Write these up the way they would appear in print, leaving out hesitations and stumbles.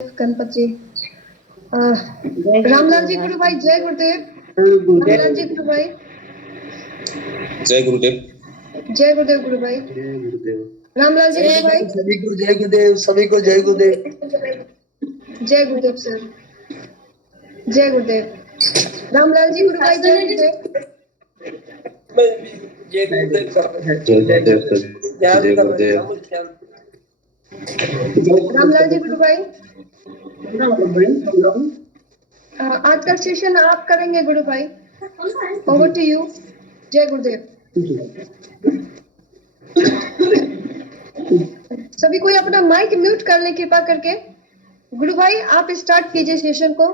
गणपत जी। रामलाल जी गुरु भाई जय गुरुदेव। रामलाल जी गुरु भाई जय गुरुदेव। जय गुरुदेव गुरु भाई। जय गुरुदेव। रामलाल जी गुरु भाई सभी को जय गुरुदेव, सभी को जय गुरुदेव। जय गुरुदेव सर, जय गुरुदेव। रामलाल जी गुरु भाई जय गुरुदेव। जय गुरुदेव जय गुरुदेव। रामलाल जी गुरु भाई आज का सेशन आप करेंगे गुरु भाई। Over to you. जय गुरुदेव। सभी कोई अपना माइक म्यूट कर ले कृपा करके। गुरु भाई आप स्टार्ट कीजिए सेशन को।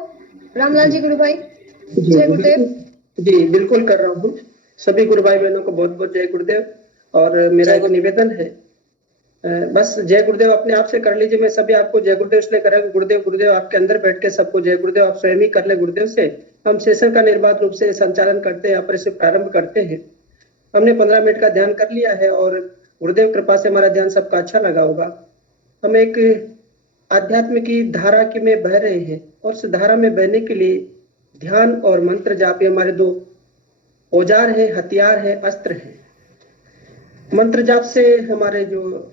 रामलाल जी गुरु भाई जय गुरुदेव। जी बिल्कुल कर रहा हूँ। सभी गुरु भाई बहनों को बहुत बहुत जय गुरुदेव। और मेरा एक निवेदन है, बस जय गुरुदेव अपने आप से कर लीजिए। मैं सभी आपको जय गुरुदेव इसलिए कर रहा हूँ, गुरुदेव गुरुदेव आपके अंदर बैठ के सबको जय गुरुदेव आप स्वयं ही कर ले गुरुदेव से। हम सेशन का निर्बाध रूप से संचालन करते हैं, पर इसे प्रारंभ करते हैं। हमने 15 मिनट का ध्यान कर लिया है और गुरुदेव कृपा से हमारा ध्यान सबका अच्छा लगा होगा। हम एक आध्यात्म की धारा की में बह रहे हैं और उस धारा में बहने के लिए ध्यान और मंत्र जाप ये हमारे दो औजार है, हथियार है, अस्त्र है। मंत्र जाप से हमारे जो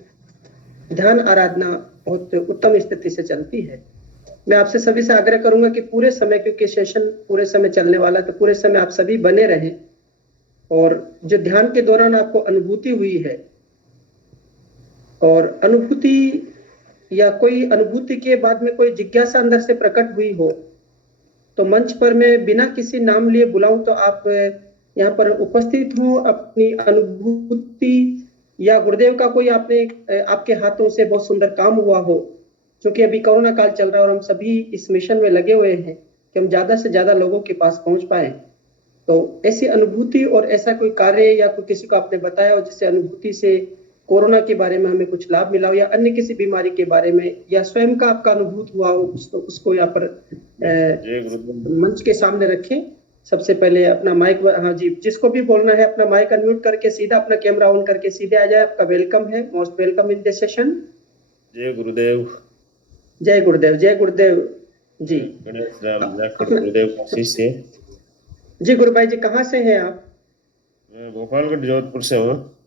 ध्यान आराधना बहुत उत्तम स्थिति से चलती है। मैं आपसे सभी से आग्रह करूंगा कि पूरे समय, क्योंकि सेशन पूरे समय चलने वाला है, तो पूरे समय आप सभी बने रहें। और जो ध्यान के दौरान आपको अनुभूति हुई है और अनुभूति या कोई अनुभूति के बाद में कोई जिज्ञासा अंदर से प्रकट हुई हो, तो मंच पर मैं बिना किसी नाम लिए बुलाऊं तो आप यहाँ पर उपस्थित हो, अपनी अनुभूति या गुरुदेव का कोई आपने आपके हाथों से बहुत सुंदर काम हुआ हो, क्योंकि अभी कोरोना काल चल रहा है और हम सभी इस मिशन में लगे हुए हैं कि हम ज्यादा से ज्यादा लोगों के पास पहुंच पाए। तो ऐसी अनुभूति और ऐसा कोई कार्य या कोई किसी को आपने बताया हो जिससे अनुभूति से कोरोना के बारे में हमें कुछ लाभ मिला हो या अन्य किसी बीमारी के बारे में या स्वयं का आपका अनुभूत हुआ हो, उसको यहाँ पर मंच के सामने रखें। सबसे पहले अपना माइक, हाँ जी, जिसको भी बोलना है अपना माइक अनम्यूट करके सीधा अपना कैमरा ऑन करके सीधे आ जाए। आपका वेलकम है, most welcome in this session. जय गुरुदेव। जय गुरुदेव, जय गुरुदेव जी। गणेश राम गुरुदेव का शिष्य। जी गुरु भाई जी, कहाँ से हैं आप? मैं गोपालगढ़ जोधपुर से हूँ।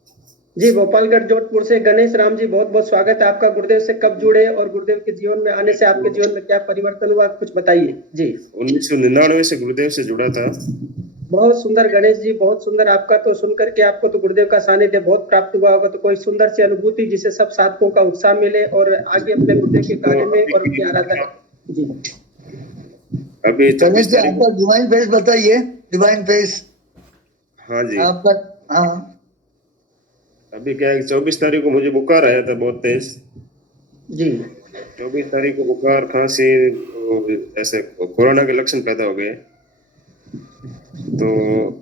जी गोपालगढ़ जोधपुर से। गणेश राम जी बहुत बहुत स्वागत है आपका। गुरुदेव से कब जुड़े और गुरुदेव के जीवन में आने से आपके जीवन में क्या परिवर्तन हुआ, कुछ बताइए जी। 1999 से गुरुदेव से जुड़ा था। बहुत सुंदर गणेश जी, बहुत सुंदर। आपका तो सुनकर के आपको तो गुरुदेव का सानिध्य बहुत प्राप्त हुआ होगा, तो कोई सुंदर सी अनुभूति जिसे सब साधकों का उत्साह मिले और आगे अपने गुरुदेव के कार्य में और उनकी आराधना जी। अभी गणेश जी आपका डिवाइन फेस बताइए, डिवाइन फेस। हाँ जी आपका, हाँ अभी क्या है, 24 तारीख को मुझे बुखार आया था बहुत तेज जी। 24 तारीख को बुखार, खांसी, ऐसे कोरोना के लक्षण पैदा हो गए। तो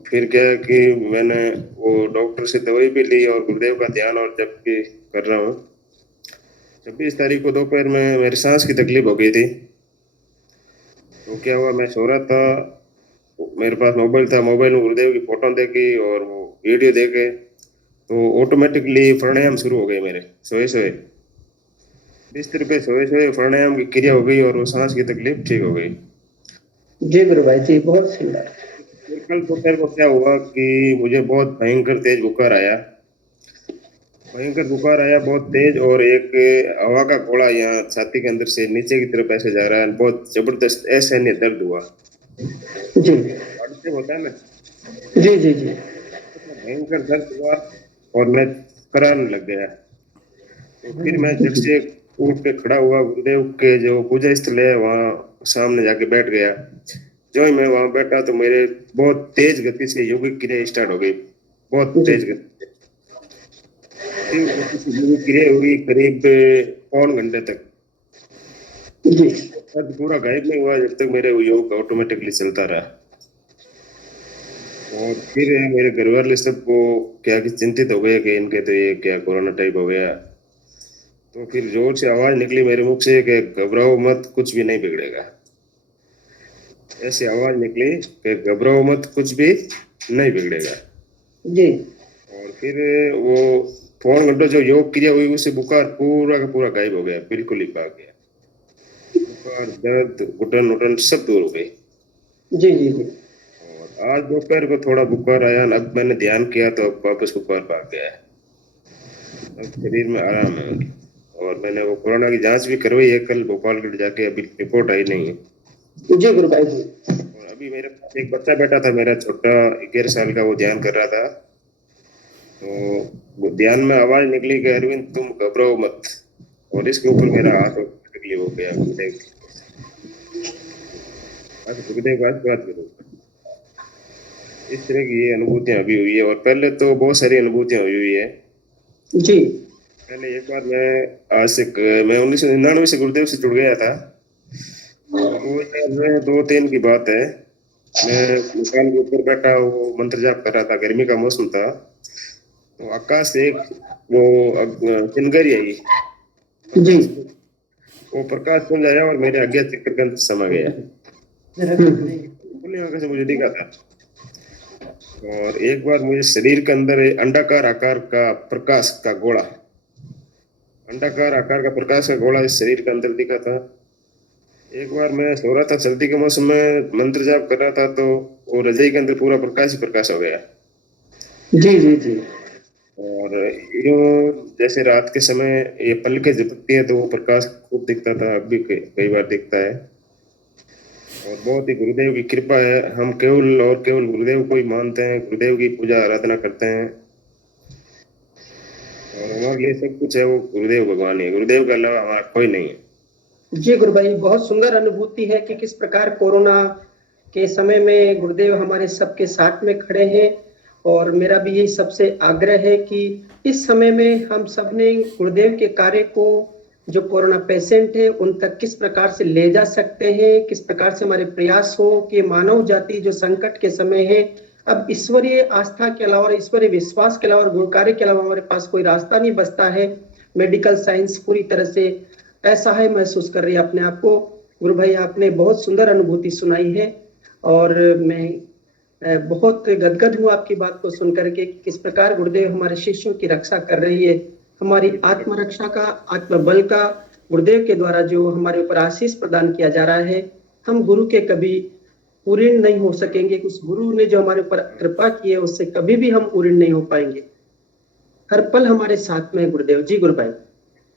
फिर क्या है कि मैंने वो डॉक्टर से दवाई भी ली और गुरुदेव का ध्यान और जप भी कर रहा हूँ। 26 तारीख को दोपहर में मेरी सांस की तकलीफ हो गई थी। तो क्या हुआ, मैं सो रहा था, मेरे पास मोबाइल था, मोबाइल में गुरुदेव की फोटो देखी और वो वीडियो देखे, तो ऑटोमेटिकली प्राणायाम शुरू हो गए मेरे। सोए सोए बिस्तर पे सोए सोए प्राणायाम की क्रिया हो गई और वो सांस की तकलीफ ठीक हो गई। जी गुरु भाई जी, बहुत सुंदर। कल दोपहर को क्या हुआ कि मुझे बहुत भयंकर तेज बुखार आया, बहुत तेज, और एक हवा का गोला यहाँ छाती के अंदर से नीचे की तरफ ऐसे जा रहा है। बहुत जबरदस्त असहनीय दर्द हुआ जी होता है ना जी जी जी। भयंकर दर्द हुआ और मैं कराने लग गया। तो फिर मैं झट से उठ के खड़ा हुआ, गुरुदेव के जो पूजा स्थल है वहाँ सामने जाके बैठ गया। जो ही मैं वहां बैठा तो मेरे बहुत तेज गति से योगिक क्रिया स्टार्ट हो गई, बहुत तेज गति से योगिक क्रिया हुई करीब पौन घंटे तक। जी पूरा गायब नहीं हुआ जब तक मेरे योग ऑटोमेटिकली चलता रहा। और फिर मेरे घर वाले सबको क्या कि चिंतित हो गए कि इनके तो ये क्या कोरोना टाइप हो गया। तो फिर जोर से आवाज निकली मेरे मुख से कि घबराओ मत, कुछ भी नहीं बिगड़ेगा। ऐसी आवाज निकली कि घबराओ मत, कुछ भी नहीं बिगड़ेगा जी। और फिर वो पौन घंटे जो योग क्रिया हुई उससे बुखार पूरा का पूरा गायब हो गया, बिल्कुल ही भाग गया। बुखार, दर्द, घुटन उटन सब दूर हो गई। जी जी जी। और आज दोपहर को थोड़ा बुखार आया, अब मैंने ध्यान किया तो अब वापस बुखार भाग गया है। अब शरीर में आराम है। और मैंने वो कोरोना की जांच भी करवाई है कल भोपाल के जाके, अभी रिपोर्ट आई नहीं है। जी गुरु भाई जी। और अभी मेरे पास एक बच्चा बैठा था मेरा छोटा, 11 साल का, वो ध्यान कर रहा था। तो वो ध्यान में आवाज निकली कि अरविंद तुम घबराओ मत, और इसके ऊपर मेरा हाथ निकली हो गया। आज गुरुदेव का आशीर्वाद करो। इस तरह की ये अनुभूतियां अभी हुई है, और पहले तो बहुत सारी अनुभूतियां हुई है। जी पहले एक बार मैं 1999 से गुरुदेव से जुड़ गया था। 2002-3 की बात है। मैं मकान के ऊपर बैठा वो मंत्र जाप कर रहा था, गर्मी का मौसम था। तो आकाश से एक वो चिनगारी आई। जी। वो प्रकाश पुंज आया और मेरे अज्ञात चक्र के अंदर समा गया। खुली आंखों से मुझे दिखा था। और एक बार मुझे शरीर के अंदर अंडाकार आकार का प्रकाश का गोला, अंडाकार आकार का प्रकाश का गोला इस शरीर के अंदर दिखा था। एक बार मैं सो रहा था, सर्दी के मौसम में मंत्र जाप कर रहा था, तो वो रजाई के अंदर पूरा प्रकाश ही प्रकाश हो गया। जी जी जी। और यूं जैसे रात के समय ये पलकें झपकती है तो वो प्रकाश खूब दिखता था, अब भी कई बार दिखता है। और बहुत ही गुरुदेव की कृपा है। हम केवल और केवल गुरुदेव को ही मानते हैं, गुरुदेव की पूजा आराधना करते हैं, और हमारे लिए सब कुछ है वो गुरुदेव भगवान है। गुरुदेव के अलावा हमारा कोई नहीं है। जी गुरु भाई, बहुत सुंदर अनुभूति है कि किस प्रकार कोरोना के समय में गुरुदेव हमारे सबके साथ में खड़े हैं। और मेरा भी यही सबसे आग्रह है कि इस समय में हम सब ने गुरुदेव के कार्य को, जो कोरोना पेशेंट है उन तक किस प्रकार से ले जा सकते हैं, किस प्रकार से हमारे प्रयास हो कि मानव जाति जो संकट के समय है, अब ईश्वरीय आस्था के अलावा, ईश्वरीय विश्वास के अलावा, गुरु कार्य के अलावा हमारे पास कोई रास्ता नहीं बचता है। मेडिकल साइंस पूरी तरह से असहाय महसूस कर रही है अपने आप को। गुरु भाई आपने बहुत सुंदर अनुभूति सुनाई है, और मैं बहुत गदगद हूँ आपकी बात को सुनकर के कि किस प्रकार गुरुदेव हमारे शिष्यों की रक्षा कर रही है। हमारी आत्मरक्षा का, आत्मबल का गुरुदेव के द्वारा जो हमारे ऊपर आशीष प्रदान किया जा रहा है, हम गुरु के कभी ऋणी नहीं हो सकेंगे। उस गुरु ने जो हमारे ऊपर कृपा की है उससे कभी भी हम ऋणी नहीं हो पाएंगे। हर पल हमारे साथ में गुरुदेव। जी गुरु भाई।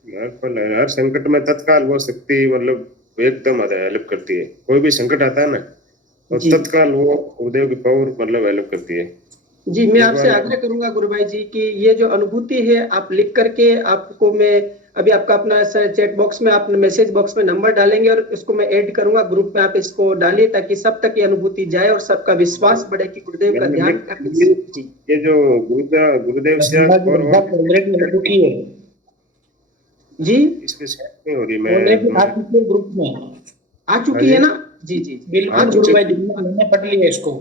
हर संकट में तत्काल वो शक्ति मतलब एकदम हेल्प करती है। कोई भी संकट आता है ना, तो तत्काल वो गुरुदेव की पावर मतलब हेल्प करती है। जी मैं आपसे आग्रह करूंगा गुरु भाई जी कि ये जो अनुभूति है आप लिख करके, आपको मैं अभी आपका अपना चैट बॉक्स में, आप मैसेज बॉक्स में नंबर डालेंगे और इसको मैं ऐड करूंगा ग्रुप में, आप इसको डालिए ताकि सब तक ये अनुभूति जाए और सबका विश्वास बढ़े कि गुरुदेव का ध्यान करने। ये जो गुरुदेव से जी इस पे नहीं हो रही, मैं ग्रुप में आ चुकी है ना। जी जी बिल्कुल गुरु भाई, मैंने पढ़ लिया इसको।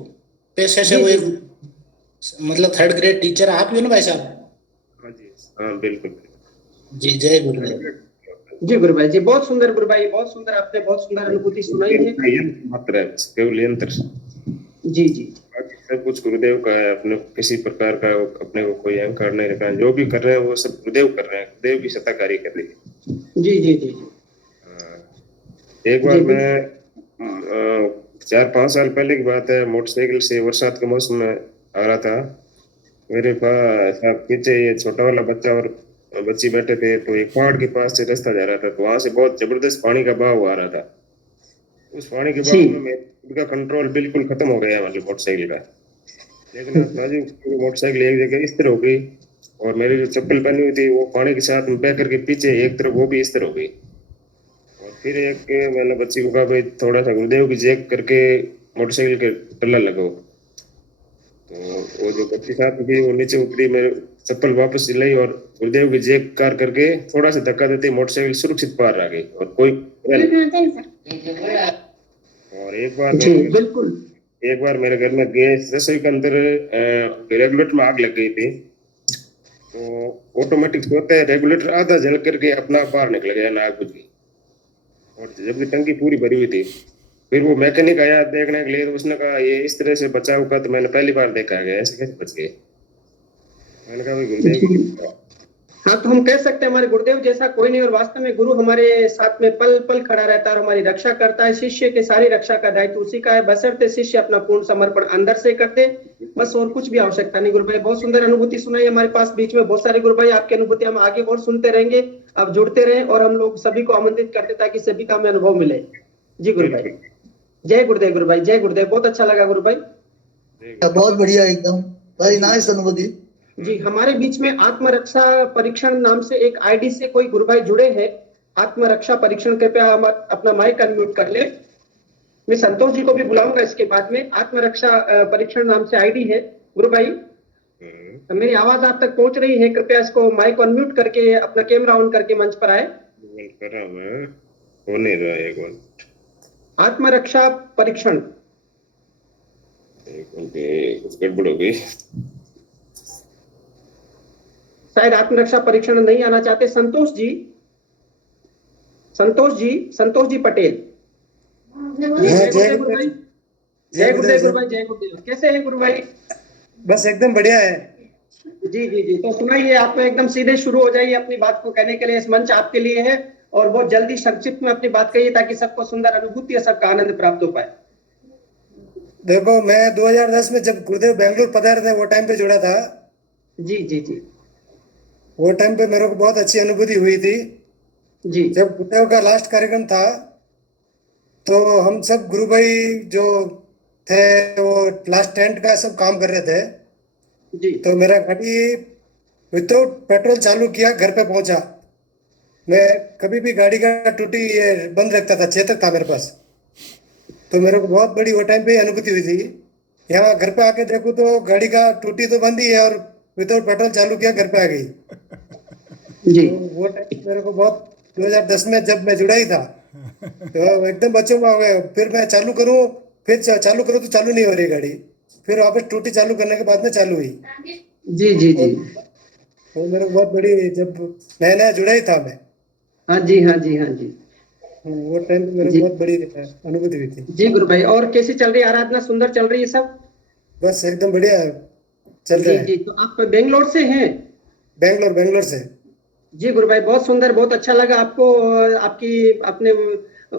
पेशे से वो एक मतलब 3rd ग्रेड टीचर आप ही हो ना भाई साहब? हाँ जी, हाँ बिल्कुल जी। जय गुरुदेव। जी गुरु भाई जी, बहुत सुंदर गुरु भाई, बहुत सुंदर, आपने बहुत सुंदर अनुभूति सुनाई है। मात्र है केवल यंत्र। जी जी सब कुछ गुरुदेव का है। अपने किसी प्रकार का अपने को कोई अहंकार नहीं रखा है। जो भी कर रहे हैं वो सब गुरुदेव कर रहे हैं। गुरुदेव की सत्ता कार्य कर रही है। जी जी जी। एक बार मैं 4-5 साल पहले की बात है, मोटरसाइकिल से बरसात के मौसम में आ रहा था। मेरे पास पीछे ये छोटा वाला बच्चा और बच्ची बैठे थे। तो एक पहाड़ के पास से रास्ता जा रहा था, तो वहां से बहुत जबरदस्त पानी का बहाव आ रहा था। उस पानी के बहाव में मेरा कंट्रोल बिल्कुल खत्म हो गया, मतलब मोटरसाइकिल का। लेकिन मोटरसाइकिल एक जगह स्थिर हो गई, और मेरी जो चप्पल पहनी हुई थी वो पानी के साथ में बह करके पीछे एक तरफ वो भी स्थिर हो गई। और फिर मैंने बच्ची को कहा भाई थोड़ा सा गुरुदेव की जैक करके मोटरसाइकिल के टल्ला लगाओ। तो वो जो बच्ची साथ में थी वो नीचे उतरी, मेरे चप्पल वापस लाई और गुरुदेव की जैक कार करके थोड़ा सा धक्का देते मोटरसाइकिल सुरक्षित पार आ गई। और कोई और एक बार मेरे घर में गैस रसोई के अंदर रेगुलेटर में आग लग गई थी। तो ऑटोमेटिक होता है, रेगुलेटर आधा जल करके अपना बाहर निकल गया, नाक बुझ गई। और जबकि टंकी पूरी भरी हुई थी। फिर वो मैकेनिक आया देखने के लिए, तो उसने कहा ये इस तरह से बचाव का तो मैंने पहली बार देखा है, ऐसे कैसे बच गए। मैंने कहा भाई गुरुदेव हाँ, तो हम कह सकते हैं हमारे गुरुदेव जैसा कोई नहीं, और वास्तव में गुरु हमारे साथ में पल पल खड़ा रहता है और हमारी रक्षा करता है। शिष्य के सारी रक्षा का दायित्व उसी का है, बशर्ते शिष्य अपना पूर्ण समर्पण अंदर से करते, बस और कुछ भी आवश्यकता नहीं। गुरु भाई बहुत सुंदर अनुभूति सुनाई हमारे पास, बीच में बहुत सारे गुरु भाई आपकी अनुभूति हम आगे और सुनते रहेंगे, आप जुड़ते रहे और हम लोग सभी को आमंत्रित करते ताकि सभी का हमें अनुभव मिले। जी गुरु भाई, जय गुरुदेव गुरु भाई, जय गुरुदेव। बहुत अच्छा लगा गुरु भाई, बहुत बढ़िया, एकदम वेरी नाइस अनुभूति। जी। हमारे बीच में आत्मरक्षा परीक्षण नाम से एक आईडी से कोई गुरु भाई जुड़े हैं, आत्मरक्षा परीक्षण। कृपया अपना माइक अनम्यूट कर ले। मैं संतोष जी को भी बुलाऊंगा इसके बाद में। आत्मरक्षा परीक्षण नाम से आईडी है गुरु भाई। मेरी आवाज आप तक पहुंच रही है? कृपया इसको माइक अनम्यूट करके अपना कैमरा ऑन करके मंच पर आए। हो नहीं रहा है, एक मिनट। आत्मरक्षा परीक्षण, कुछ गड़बड़ हो गई शायद आत्मरक्षा परीक्षण नहीं आना चाहते। संतोष जी, संतोष जी, संतोष जी पटेल। जय गुरुदेव गुरु भाई, जय गुरुदेव गुरु भाई, जय गुरुदेव। कैसे हैं गुरु भाई? बस एकदम बढ़िया है। जी जी जी, तो सुनाइए, आप एकदम सीधे शुरू हो जाइए अपनी बात को कहने के लिए। इस मंच आपके लिए है और बहुत जल्दी संक्षिप्त में अपनी बात कहिए ताकि सबको सुंदर अनुभूति और सबका आनंद प्राप्त हो पाए। देखो, मैं 2010 में जब गुरुदेव बेंगलुरु पधारे थे वो टाइम पे जुड़ा था। जी जी जी वो टाइम पे मेरे को बहुत अच्छी अनुभूति हुई थी। जी, जब गुरुदेव का लास्ट कार्यक्रम था तो हम सब गुरु भाई जो थे वो लास्ट टेंट का सब काम कर रहे थे। जी तो मेरा गाड़ी विदाउट पेट्रोल चालू किया, घर पे पहुंचा। मैं कभी भी गाड़ी का टूटी ये बंद रखता था, चेतक था मेरे पास। तो मेरे को बहुत बड़ी वो टाइम पे अनुभूति हुई थी। यहाँ घर पे आके देखूं तो गाड़ी का टूटी तो बंद ही है और विदाउट पेट्रोल चालू किया, घर पे आ गई। जी तो वो टाइम मेरे को बहुत 2010 में जब मैं जुड़ा ही था तो एकदम बच्चों में हो गए। फिर मैं चालू करूं, फिर चालू करूं तो चालू नहीं हो रही गाड़ी। फिर वापस टूटी चालू करने के बाद में चालू हुई। जी जी जी, तो मेरे को बहुत बड़ी, जब नया नया जुड़ा ही था मैं, हाँ जी हाँ जी हाँ जी, वो टाइम पे मेरे को बहुत बड़ी अनुभूति हुई थी। जी गुरु भाई। और कैसी चल रही है आराधना? सुंदर चल रही है सब? बस एकदम बढ़िया चल रहा जी है। जी, तो आप बेंगलोर से हैं? बेंगलोर से। जी गुरु भाई, बहुत सुंदर, बहुत अच्छा लगा आपको, आपकी अपने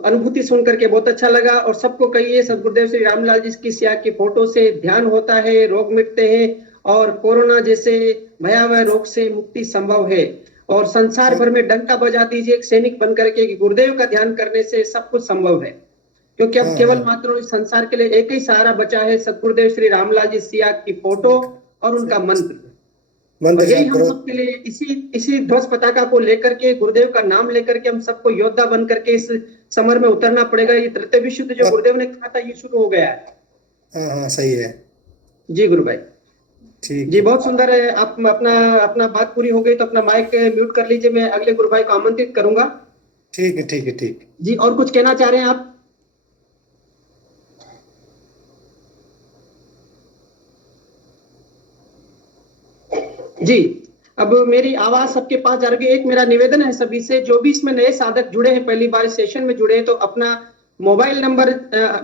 अनुभूति सुन करके बहुत अच्छा लगा। और सबको कहिए, सब गुरुदेव श्री रामलाल जी की सिया की फोटो से ध्यान होता है, रोग मिटते हैं और कोरोना जैसे भयावह रोग से मुक्ति संभव है। और संसार भर में डंका बजा दीजिए एक सैनिक बन करके कि गुरुदेव का ध्यान करने से सब कुछ संभव है, क्योंकि अब केवल मात्र इस संसार के लिए एक ही सहारा बचा है, सतगुरुदेव श्री रामलाल जी सिया की फोटो और उनका मंत्र। और यही हम सबके लिए इसी ध्वज पताका को लेकर के, गुरुदेव का नाम लेकर के हम सबको योद्धा बन करके इस समर में उतरना पड़ेगा। ये तृतीय विश्व जो गुरुदेव ने कहा था ये शुरू हो गया है। हाँ सही है। जी गुरु भाई, ठीक जी बहुत सुंदर है। आप अपना बात पूरी हो गई तो अपना माइक म्यूट कर लीजिए, मैं अगले गुरु भाई को आमंत्रित करूंगा। ठीक है ठीक है ठीक। जी, और कुछ कहना चाह रहे हैं आप? जी, अब मेरी आवाज सबके पास जा रही है। एक मेरा निवेदन है सभी से, जो भी इसमें नए साधक जुड़े हैं, पहली बार सेशन में जुड़े हैं, तो अपना मोबाइल नंबर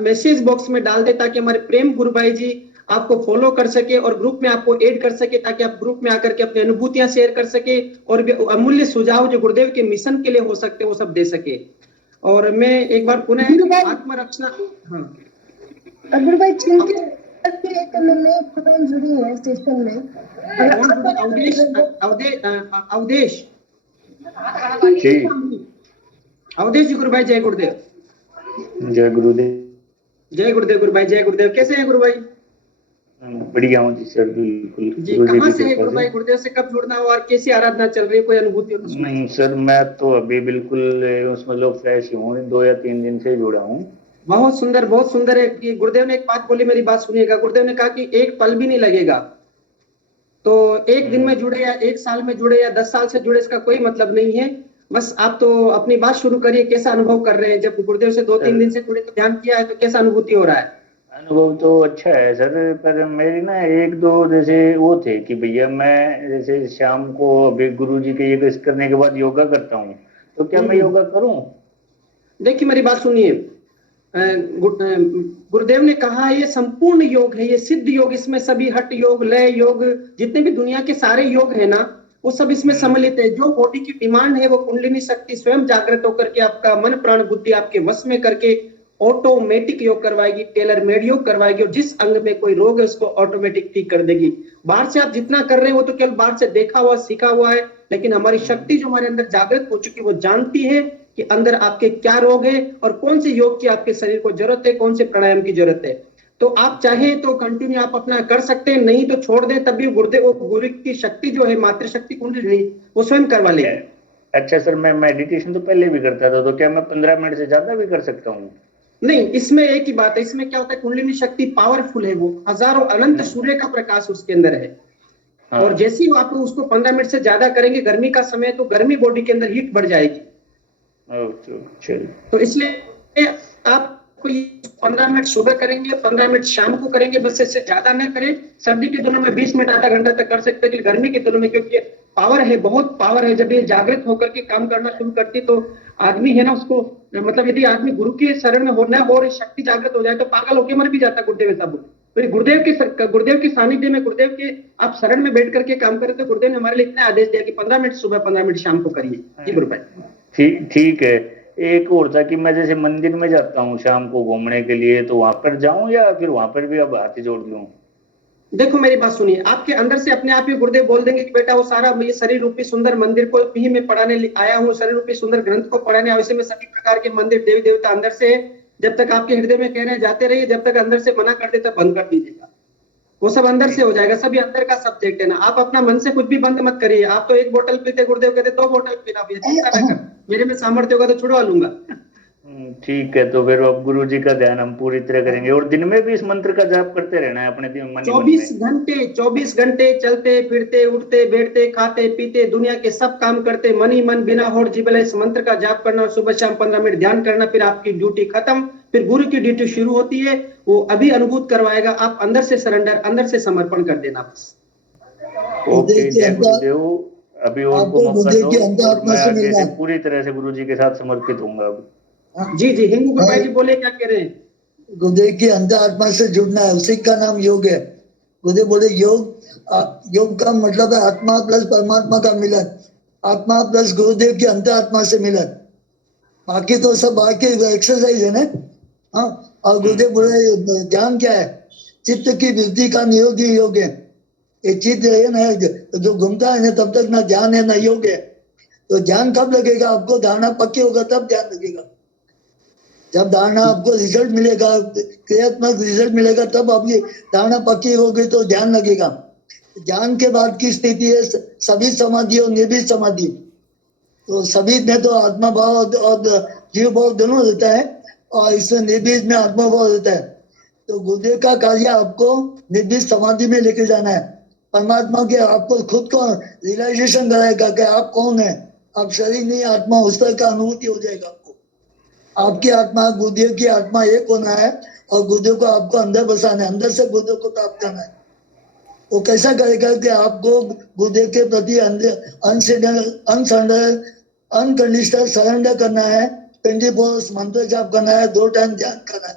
मैसेज बॉक्स में डाल दे ताकि हमारे प्रेम गुरु भाई जी आपको फॉलो कर सके और ग्रुप में आपको ऐड कर सके, ताकि आप ग्रुप में आकर के अपनी अनुभूतियां शेयर कर सके और भी अमूल्य सुझाव जो गुरुदेव के मिशन के लिए हो सकते हैं वो सब दे सके। और मैं एक बार पुनः आत्मरक्षा, हाँ गुरु भाई एक नए बहन जुड़ी है स्टेशन में, अवधेश जी गुरु भाई, जय गुरुदेव। जय गुरुदेव। जय गुरुदेव गुरु भाई, जय गुरुदेव। कैसे हैं गुरु भाई? बढ़िया हूँ जी सर, बिल्कुल। जी, कहाँ से है गुरु भाई? गुरुदेव से कब जुड़ना हुआ और कैसी आराधना चल रही है, कोई अनुभूति सुनाइए। सर मैं तो अभी बिल्कुल उसमें लोग फ्रेश हूँ, 2 या 3 दिन से जुड़ा हूँ। बहुत सुंदर, बहुत सुंदर है कि गुरुदेव ने एक बात बोली, मेरी बात सुनिएगा। गुरुदेव ने कहा कि एक पल भी नहीं लगेगा, तो एक दिन में जुड़े या 1 साल में जुड़े या 10 साल से जुड़े, इसका कोई मतलब नहीं है। बस आप तो अपनी बात शुरू करिए, कैसा अनुभव कर रहे हैं? जब गुरुदेव से 2-3 दिन से जुड़े तो ध्यान किया है, तो कैसा अनुभूति हो रहा है? अनुभव तो अच्छा है सर, पर मेरी ना 1-2 जैसे वो थे कि भैया मैं जैसे शाम को अभी गुरुजी के ये करने के बाद योगा करता हूँ, तो क्या मैं योगा करूँ? देखिए मेरी बात सुनिए, गुरुदेव ने कहा ये संपूर्ण योग है, ये सिद्ध योग, इसमें सभी हठ योग, लय योग, जितने भी दुनिया के सारे योग है ना, वो सब इसमें सम्मिलित है। जो बॉडी की डिमांड है वो कुंडलिनी शक्ति स्वयं जागृत होकर के आपका मन प्राण बुद्धि आपके वश में करके ऑटोमेटिक योग करवाएगी, टेलर मेड योग करवाएगी, और जिस अंग में कोई रोग है उसको ऑटोमेटिक ठीक कर देगी। बाहर से आप जितना कर रहे हैं वो तो केवल बाहर से देखा हुआ सीखा हुआ है, लेकिन हमारी शक्ति जो हमारे अंदर जागृत हो चुकी है वो जानती है कि अंदर आपके क्या रोग है और कौन से योग की आपके शरीर को जरूरत है, कौन से प्राणायाम की जरूरत है। तो आप चाहें तो कंटिन्यू आप अपना कर सकते हैं, नहीं तो छोड़ दें, तब भी गुरुदेव गुरु की शक्ति जो है मातृशक्ति कुंडलिनी वो स्वयं करवा ले। अच्छा सर, मैं मेडिटेशन तो पहले भी करता था, तो क्या मैं 15 मिनट से ज्यादा भी कर सकता हूँ? नहीं, इसमें एक ही बात है, इसमें क्या होता है, कुंडलिनी शक्ति पावरफुल है, वो हजारों अनंत सूर्य का प्रकाश उसके अंदर है। हाँ। और जैसे ही आप उसको 15 मिनट से ज्यादा करेंगे, गर्मी का समय तो गर्मी बॉडी के अंदर हीट बढ़ जाएगी। चलिए, तो इसलिए आप 15 मिनट सुबह करेंगे, 15 मिनट शाम को करेंगे, बस इससे ज्यादा ना करें। सर्दी के दिनों में 20 मिनट आधा घंटा तक कर सकते हैं, गर्मी के दिनों में क्योंकि पावर है, बहुत पावर है। जब ये जागृत होकर के काम करना शुरू करती तो आदमी है ना, उसको मतलब यदि आदमी गुरु के शरण में होना और शक्ति जागृत हो जाए तो पागल होकर मर भी जाता गुरुदेव ऐसा बोले। तो ये गुरुदेव के सानिध्य में, गुरुदेव के आप शरण में बैठ करके काम करें तो गुरुदेव ने हमारे लिए इतना आदेश दिया कि 15 मिनट सुबह 15 मिनट शाम को करिए। जी गुरु भाई। ठीक है। एक और था कि मैं जैसे मंदिर में जाता हूँ शाम को घूमने के लिए, तो वहां पर जाऊं या फिर वहां पर भी अब हाथ जोड़ लूं? देखो मेरी बात सुनिए, आपके अंदर से अपने आप ही गुरुदेव बोल देंगे कि बेटा वो सारा ये शरीर रूपी सुंदर मंदिर को ही मैं पढ़ाने आया हूँ, शरीर रूपी सुंदर ग्रंथ को पढ़ाने आया, वैसे में सभी प्रकार के मंदिर देवी देवता अंदर से है। जब तक आपके हृदय में कह रहे हैं जाते रहिए, जब तक अंदर से मना कर देता बंद कर दीजिएगा, वो सब अंदर से हो जाएगा। सभी अंदर का सब्जेक्ट है ना, आप अपना मन से कुछ भी बंद मत करिए। आप तो 1 बोतल पीते, गुरुदेव कहते 2 बोतल पीना, चिंता ना कर, मेरे में सामर्थ्य होगा तो छुड़वा लूंगा। ठीक है, तो फिर अब गुरु जी का ध्यान हम पूरी तरह करेंगे, और दिन में भी इस मंत्र का जाप करते रहना है अपने मन में। 24 घंटे चलते फिरते उठते बैठते खाते पीते दुनिया के सब काम करते मन ही मन बिना होड़ जिबले इस मंत्र का जाप करना, और सुबह शाम 15 मिनट ध्यान करना। फिर आपकी ड्यूटी खत्म, फिर गुरु की ड्यूटी शुरू होती है। वो अभी अनुभूत करवाएगा, आप अंदर से सरेंडर, अंदर से समर्पण कर देना बस। ओके, जय गुरुदेव। अभी और को मौका दो, और मैं आगे से पूरी तरह से गुरु जी के साथ समर्पित होऊंगा अब। जी जी, हिंगू गुरु भाई जी बोले, क्या कह रहे हैं? गुरुदेव की अंतर आत्मा से जुड़ना है, उसी का नाम योग है। गुरुदेव बोले योग का मतलब है आत्मा प्लस परमात्मा का मिलन, आत्मा प्लस गुरुदेव की अंतर आत्मा से मिलन। बाकी तो सब बाकी एक्सरसाइज है ना। हाँ, और गुरुदेव बोले ध्यान क्या है, चित्त की वृद्धि का निरोधी योग है। ये चित्त है ना जो घूमता है ना, तब तक ना ध्यान है ना योग है। तो ध्यान कब लगेगा आपको, धारणा पक्की होगा तब ध्यान लगेगा। जब धारणा आपको रिजल्ट मिलेगा, क्रियात्मक रिजल्ट मिलेगा, तब आपकी धारणा पक्की होगी तो ध्यान लगेगा। ध्यान के बाद की स्थिति है सभी समाधि और निर्भीत समाधि। तो सभी में तो आत्मा भाव और जीव भाव दोनों रहता है, और इसमें निर्भीत में आत्मा भाव रहता है। तो गुरुदेव का कार्य आपको निर्भीत समाधि में लेके जाना है। परमात्मा के आपको खुद को रियलाइजेशन कराएगा कि आप कौन है, आप शरीर नहीं आत्मा, उस तरह का अनुभूति हो जाएगा आपको। आपकी आत्मा गुरुदेव की आत्मा एक होना है, और गुरुदेव को आपको अंदर बसाना है, अंदर से गुरुदेव को प्राप्त करना है। वो कैसा करेगा कि आपको गुरुदेव के प्रति अनकंडीशनल सरेंडर करना है, 24 मंत्र जाप करना है, 2 टाइम ध्यान करना है।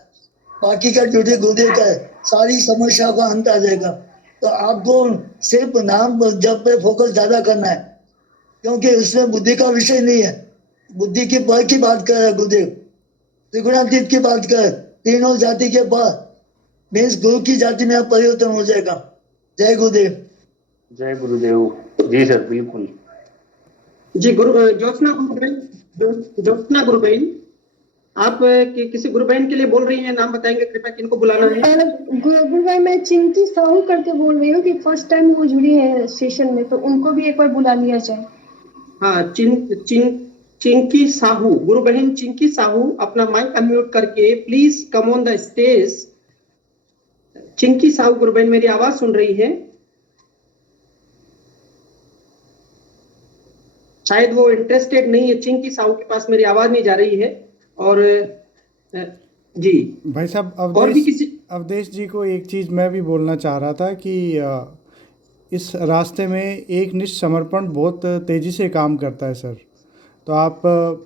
बाकी का ड्यूटी गुरुदेव का है, सारी समस्या का अंत आ जाएगा। तो आपको सिर्फ नाम जप पे फोकस ज्यादा करना है, क्योंकि उसमें बुद्धि का विषय नहीं है। बुद्धि की पर की बात कर रहे गुरुदेव, त्रिगुणातीत की बात कर, तीनों जाति के बाद मीन्स गुरु की जाति में परिवर्तन हो जाएगा। जय गुरुदेव। जय गुरुदेव जी सर, बिल्कुल जी। ज्योत्सना गुरु बहन, आप किसी गुरु बहन के लिए बोल रही हैं, नाम बताएंगे कृपया, किनको बुलाना है? गुरु भाई मैं चिंकी साहू करके बोल रही हूँ कि फर्स्ट टाइम वो जुड़ी है सेशन में, तो उनको भी एक बार बुला लिया जाए। हाँ, चिंकी साहू, गुरु बहन चिंकी साहू, अपना माइक अनम्यूट करके please come on the stage. Chinki Sahu गुरु बहन मेरी आवाज सुन रही है? शायद वो इंटरेस्टेड नहीं है, चिंकी साहू के पास मेरी आवाज नहीं जा रही है। और जी भाई साहब, और भी किसी अवधेश जी को एक चीज़ मैं भी बोलना चाह रहा था कि इस रास्ते में एक निष्ठ समर्पण बहुत तेज़ी से काम करता है सर। तो आप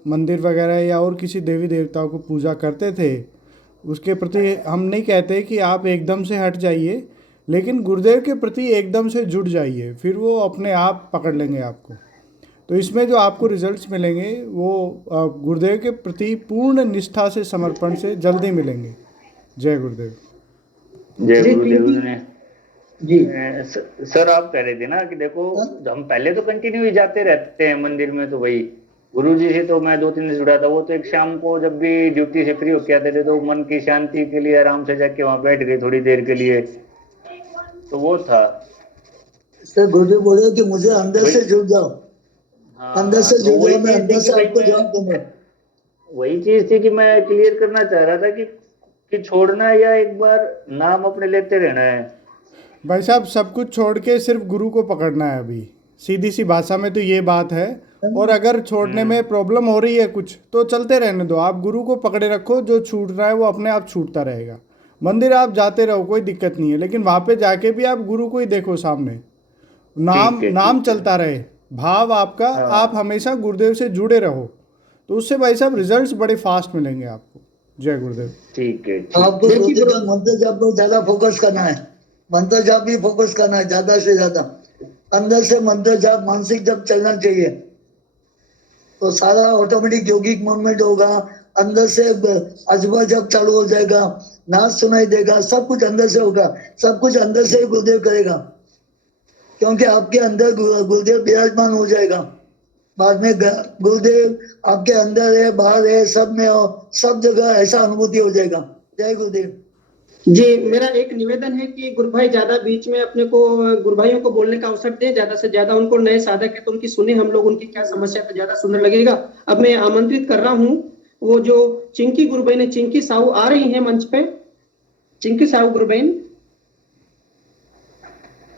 मंदिर वगैरह या और किसी देवी देवताओं को पूजा करते थे, उसके प्रति हम नहीं कहते कि आप एकदम से हट जाइए, लेकिन गुरुदेव के प्रति एकदम से जुड़ जाइए, फिर वो अपने आप पकड़ लेंगे आपको। तो इसमें जो आपको रिजल्ट्स मिलेंगे वो गुरुदेव के प्रति पूर्ण निष्ठा से, समर्पण से जल्दी मिलेंगे। जय गुरुदेव। जय जी, गुरुदेव जी। ने जी सर आप कह रहे थे ना कि देखो हम पहले तो कंटिन्यू ही जाते रहते हैं मंदिर में, तो वही गुरु जी से तो मैं 2-3 दिन जुड़ा था। वो तो एक शाम को जब भी ड्यूटी से फ्री होके आते थे तो मन की शांति के लिए आराम से जाके वहां बैठ गए थोड़ी देर के लिए, तो वो था। सर गुरुदेव बोले कि मुझे अंदर वही- से जुड़ जाओ, हाँ, अंदर से तो जुड़ वही जाओ, मैं चीज अंदर थी से कि भाई आपको मैं ज्वाइन दूंगा। वही चीज थी कि मैं क्लियर करना चाह रहा था कि छोड़ना है या एक बार नाम अपने लेते रहना है। भाई साहब, सब कुछ छोड़ के सिर्फ गुरु को पकड़ना है अभी। सीधी सी भाषा में तो ये बात है। और अगर छोड़ने में प्रॉब्लम हो रही है कुछ, तो चलते रहने दो, आप गुरु को पकड़े रखो। जो छूट रहा है वो अपने आप छूटता रहेगा। मंदिर आप जाते रहो, कोई दिक्कत नहीं है, लेकिन वहाँ पे जाके भी आप गुरु को ही देखो सामने। नाम ठीक नाम है। चलता रहे, भाव आपका, हाँ। आप हमेशा गुरुदेव से जुड़े रहो। तो उससे भाई साहब रिजल्ट्स बड़े फास्ट मिलेंगे आपको। जय गुरुदेव। ठीक है। आपको देखिए गुरुदेव गुरु, का मंत्र जाप पर ज्यादा फोकस करना है, मंत्र जाप भी फोकस करना है ज्यादा से ज्यादा। अंदर से मंत्र जाप, मानसिक जप चलना चाहिए, तो सारा ऑटोमेटिक योगिक मूवमेंट होगा। अंदर से अजूबा जब चालू हो जाएगा, नाच सुनाई देगा, सब कुछ अंदर से होगा, सब कुछ अंदर से ही गुरुदेव करेगा, क्योंकि आपके अंदर गुरुदेव विराजमान हो जाएगा। बाद में गुरुदेव आपके अंदर है, बाहर है, सब में हो, सब जगह ऐसा अनुभूति हो जाएगा। जय गुरुदेव। जी मेरा एक निवेदन है कि गुरु भाई ज्यादा बीच में अपने को गुरु भाइयों को बोलने का अवसर दें, ज्यादा से ज्यादा उनको, नए साधक है तो उनकी सुने हम लोग, उनकी क्या समस्या है तो ज्यादा सुंदर लगेगा। अब मैं आमंत्रित कर रहा हूँ वो जो चिंकी गुरु बहन है, चिंकी साहू आ रही है मंच पे। चिंकी साहू गुरु बहन।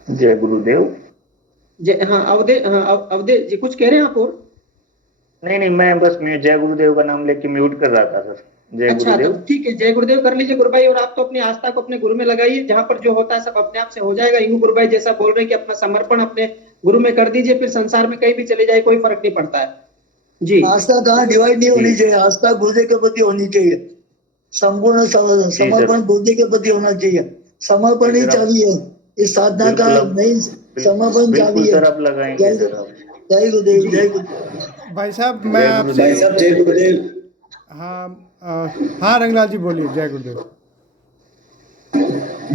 जय गुरुदेव। जय, हाँ अवधे जी कुछ कह रहे हैं आप और? नहीं मैं बस मैं जय गुरुदेव का नाम लेके म्यूट कर रहा था सर। जय अच्छा तो गुरुदेव। ठीक है, जय गुरुदेव कर लीजिए गुरु भाई। और आप तो अपनी आस्था को अपने गुरु में लगाइए, जहां पर जो होता है सब अपने आप से हो जाएगा। इंगू गुरु भाई जैसा बोल रहे हैं कि अपना समर्पण अपने गुरु में कर दीजिए, फिर संसार में कहीं भी चले जाए कोई फर्क नहीं पड़ता है। जी आस्था कहाँ डिवाइड नहीं होनी चाहिए, आस्था गुरुदेव के प्रति होनी चाहिए, संपूर्ण समर्पण गुरुदेव के प्रति होना चाहिए। समर्पण ही सर, आप- चाबी है इस साधना का, बिल्कुल नहीं समर्पण बिल्कुल चाबी है। सर, आप लगाएंगे जय सर आप। जय गुरुदेव, जी जय गुरुदेव। भाई साहब मैं जय आपसे, गुरुदेव। साहब जय गुरुदेव। हाँ हाँ रंगलाल जी बोलिए। जय गुरुदेव।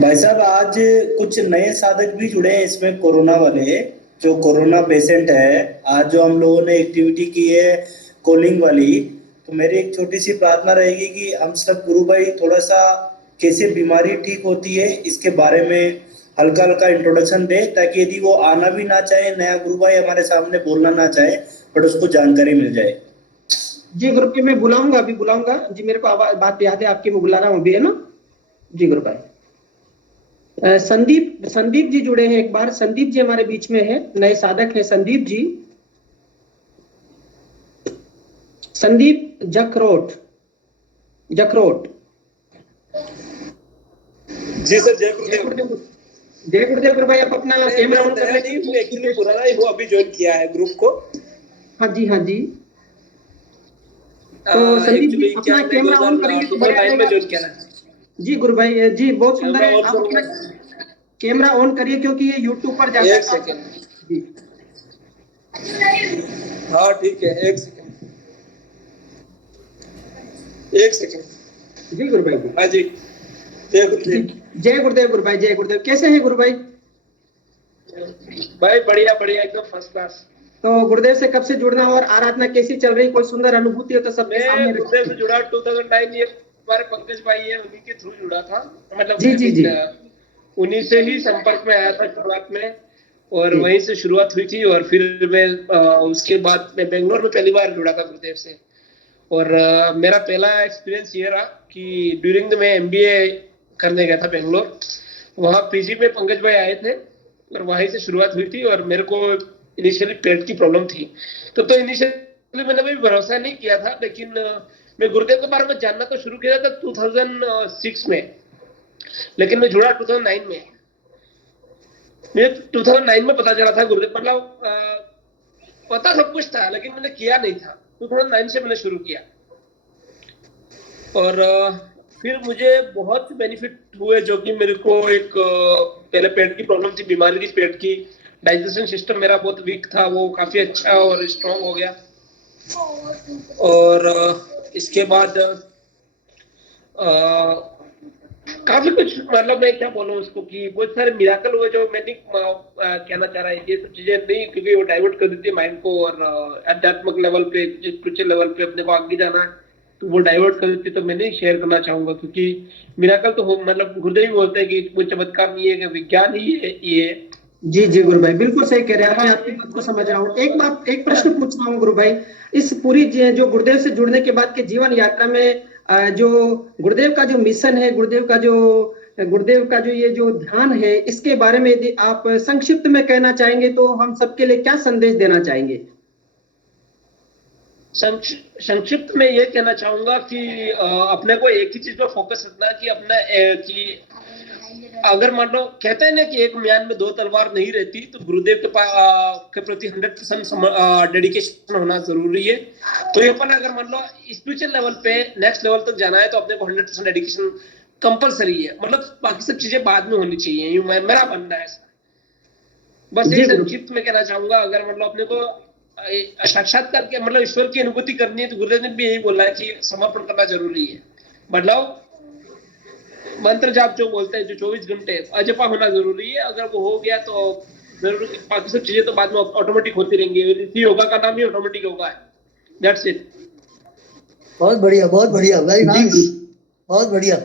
भाई साहब आज कुछ नए साधक भी जुड़े हैं इसमें, कोरोना वाले, जो कोरोना पेशेंट है। आज जो हम लोगों ने एक्टिविटी की है कॉलिंग वाली, तो मेरी एक छोटी सी प्रार्थना रहेगी कि हम सब गुरु भाई थोड़ा सा कैसे बीमारी ठीक होती है इसके बारे में हल्का हल्का इंट्रोडक्शन दे, ताकि यदि वो आना भी ना चाहे, नया गुरु भाई हमारे सामने बोलना ना चाहे, बट उसको जानकारी मिल जाए। जी गुरु जी मैं बुलाऊंगा, अभी बुलाऊंगा जी। मेरे को आवाज बात याद है आपकी, मैं बुला रहा हूँ अभी, है ना जी गुरु भाई। संदीप जी जुड़े हैं एक बार। संदीप जी हमारे बीच में है, नए साधक हैं संदीप जी। संदीप जखरोट। जी सर, जय गुरुदेव। जय गुरुदेव गुरु भाई। आप अपना कैमरा ऑन कर लें। एक्चुअली पुराना ही वो अभी ज्वाइन किया है ग्रुप को। हाँ जी हाँ जी। तो संदीप जी अपना कैमरा ऑन करेंगे तो बढ़िया 2009 में रहेगा। ज्वाइन किया है जी गुरु भाई जी बहुत सुंदर है। कैमरा आप ऑन अपना करूंगा। कैमरा ऑन करिए क्योंकि ये यूट्यूब पर जाता है। एक सेकेंड। जी हाँ ठीक है, एक सेकेंड। जी गुरु भाई जी। हाँ जी, जय गुरुदेव। जय गुरुदेव गुरु भाई, जय गुरुदेव। कैसे हैं गुरु भाई? भाई बढ़िया बढ़िया, एकदम फर्स्ट क्लास। तो गुरुदेव से कब से जुड़ना और आराधना कैसी चल रही? कोई सुंदर अनुभूति हो तो सबके सामने मैं रखिए। गुरुदेव से जुड़ा 2009, ये हमारे पंकज भाई है, उन्हीं के थ्रू जुड़ा था। मतलब जी जी जी उन्हीं से ही संपर्क में आया था शुरुआत में, और वहीं से शुरुआत हुई थी। और फिर मैं उसके बाद मैं बेंगलोर में पहली बार जुड़ा था गुरुदेव से। और मेरा पहला एक्सपीरियंस ये रहा कि ड्यूरिंग द मैं एमबीए करने गया था बेंगलोर। वहाँ पीजी में पंकज भाई आए थे और वहीं से शुरुआत हुई थी। और मेरे को इनिशियली पेट की प्रॉब्लम थी, तो इनिशियली मैंने भी भरोसा नहीं किया था। लेकिन मैं गुरुदेव के बारे में जानना तो शुरू किया था 2006 में, लेकिन मैं जुड़ा 2009 में। मुझे 2009 में पता चला था गुरुदेव, मतलब पता सब कुछ था लेकिन मैंने किया नहीं था। 2009 से मैंने शुरू किया। और फिर मुझे बहुत बेनिफिट हुए, जो कि मेरे को एक पहले पेट की प्रॉब्लम थी, बीमारी थी पेट की, डाइजेशन सिस्टम मेरा बहुत वीक था, वो काफी अच्छा और स्ट्रांग हो गया। और इसके बाद काफी कुछ, मतलब मैं क्या बोलूं उसको कि बहुत सारे मिराकल हुए, जो मैं नहीं कहना चाह रहा है ये सब चीजें नहीं, क्योंकि वो डाइवर्ट कर देती है माइंड को, और आध्यात्मिक लेवल पे, स्पिरिचुअल लेवल पे अपने को आगे जाना है तो वो डाइवर्ट कर देती है, तो मैं नहीं शेयर करना चाहूंगा, क्योंकि मिराकल तो मतलब गुरुदेव भी बोलते हैं कि कोई चमत्कार नहीं है, कि विज्ञान ही है ये। जी जी गुरु भाई, बिल्कुल सही कह रहे हैं आप, मैं आपकी बात को समझ रहा हूँ। एक प्रश्न पूछ रहा हूँ गुरु भाई, इस पूरी जो गुरुदेव से जुड़ने के बाद के जीवन यात्रा में जो गुरुदेव का जो मिशन है, गुरुदेव का जो ये जो ध्यान है, इसके बारे में यदि आप संक्षिप्त में कहना चाहेंगे तो हम सबके लिए क्या संदेश देना चाहेंगे? संक्षिप्त में ये कहना चाहूंगा कि अपने को एक ही चीज पर फोकस रखना कि अपना कि अगर मान लो कहते हैं ना कि एक म्यान में दो तलवार नहीं रहती, तो गुरुदेव के प्रति 100% डेडिकेशन होना जरूरी है। तो ये अपन अगर मान लो स्पिरिचुअल लेवल पे नेक्स्ट लेवल तक जाना है तो अपने को 100% डेडिकेशन कंपलसरी है, मतलब बाकी सब चीजें बाद में होनी चाहिए, यूं मेरा मानना है ऐसा। बस यही संक्षिप्त में कहना चाहूंगा। अगर मतलब अपने को साक्षात्कार के मतलब ईश्वर की अनुभूति करनी है तो गुरुदेव ने भी यही बोला है कि समर्पण करना जरूरी है। मतलब मंत्र जाप जो बोलते हैं, जो 24 घंटे अजपा होना जरूरी है, अगर वो हो गया तो जरूर, बाकी सब चीजें तो बाद में ऑटोमेटिक होती रहेंगी। इसी योगा का नाम ही ऑटोमेटिक योगा है। That's it. बहुत बढ़िया, वेरी नाइस, बहुत बढ़िया।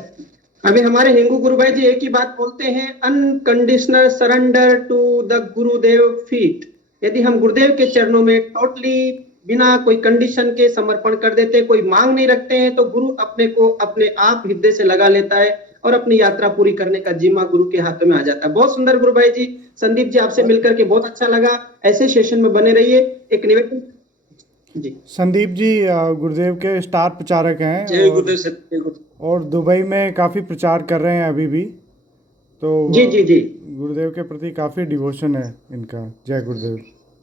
अभी हमारे हिंगू गुरु भाई जी एक ही बात बोलते हैं, unconditional surrender to the Gurudev feet. यदि हम गुरुदेव के चरणों में टोटली बिना कोई कंडीशन के समर्पण कर देते हैं, कोई मांग नहीं रखते हैं, तो गुरु अपने को अपने आप हृदय से लगा लेता है और अपनी यात्रा पूरी करने का जिम्मा गुरु के हाथों में आ जाता है। बहुत सुंदर गुरु भाई जी। संदीप जी, आपसे मिलकर के बहुत अच्छा लगा, ऐसे सेशन में बने रहिए। एक निवेदन जी। संदीप जी गुरुदेव के स्टार प्रचारक हैं, जय गुरुदेव और दुबई में काफ़ी प्रचार कर रहे हैं अभी भी, तो जी जी जी गुरुदेव के प्रति काफ़ी डिवोशन है इनका। जय गुरुदेव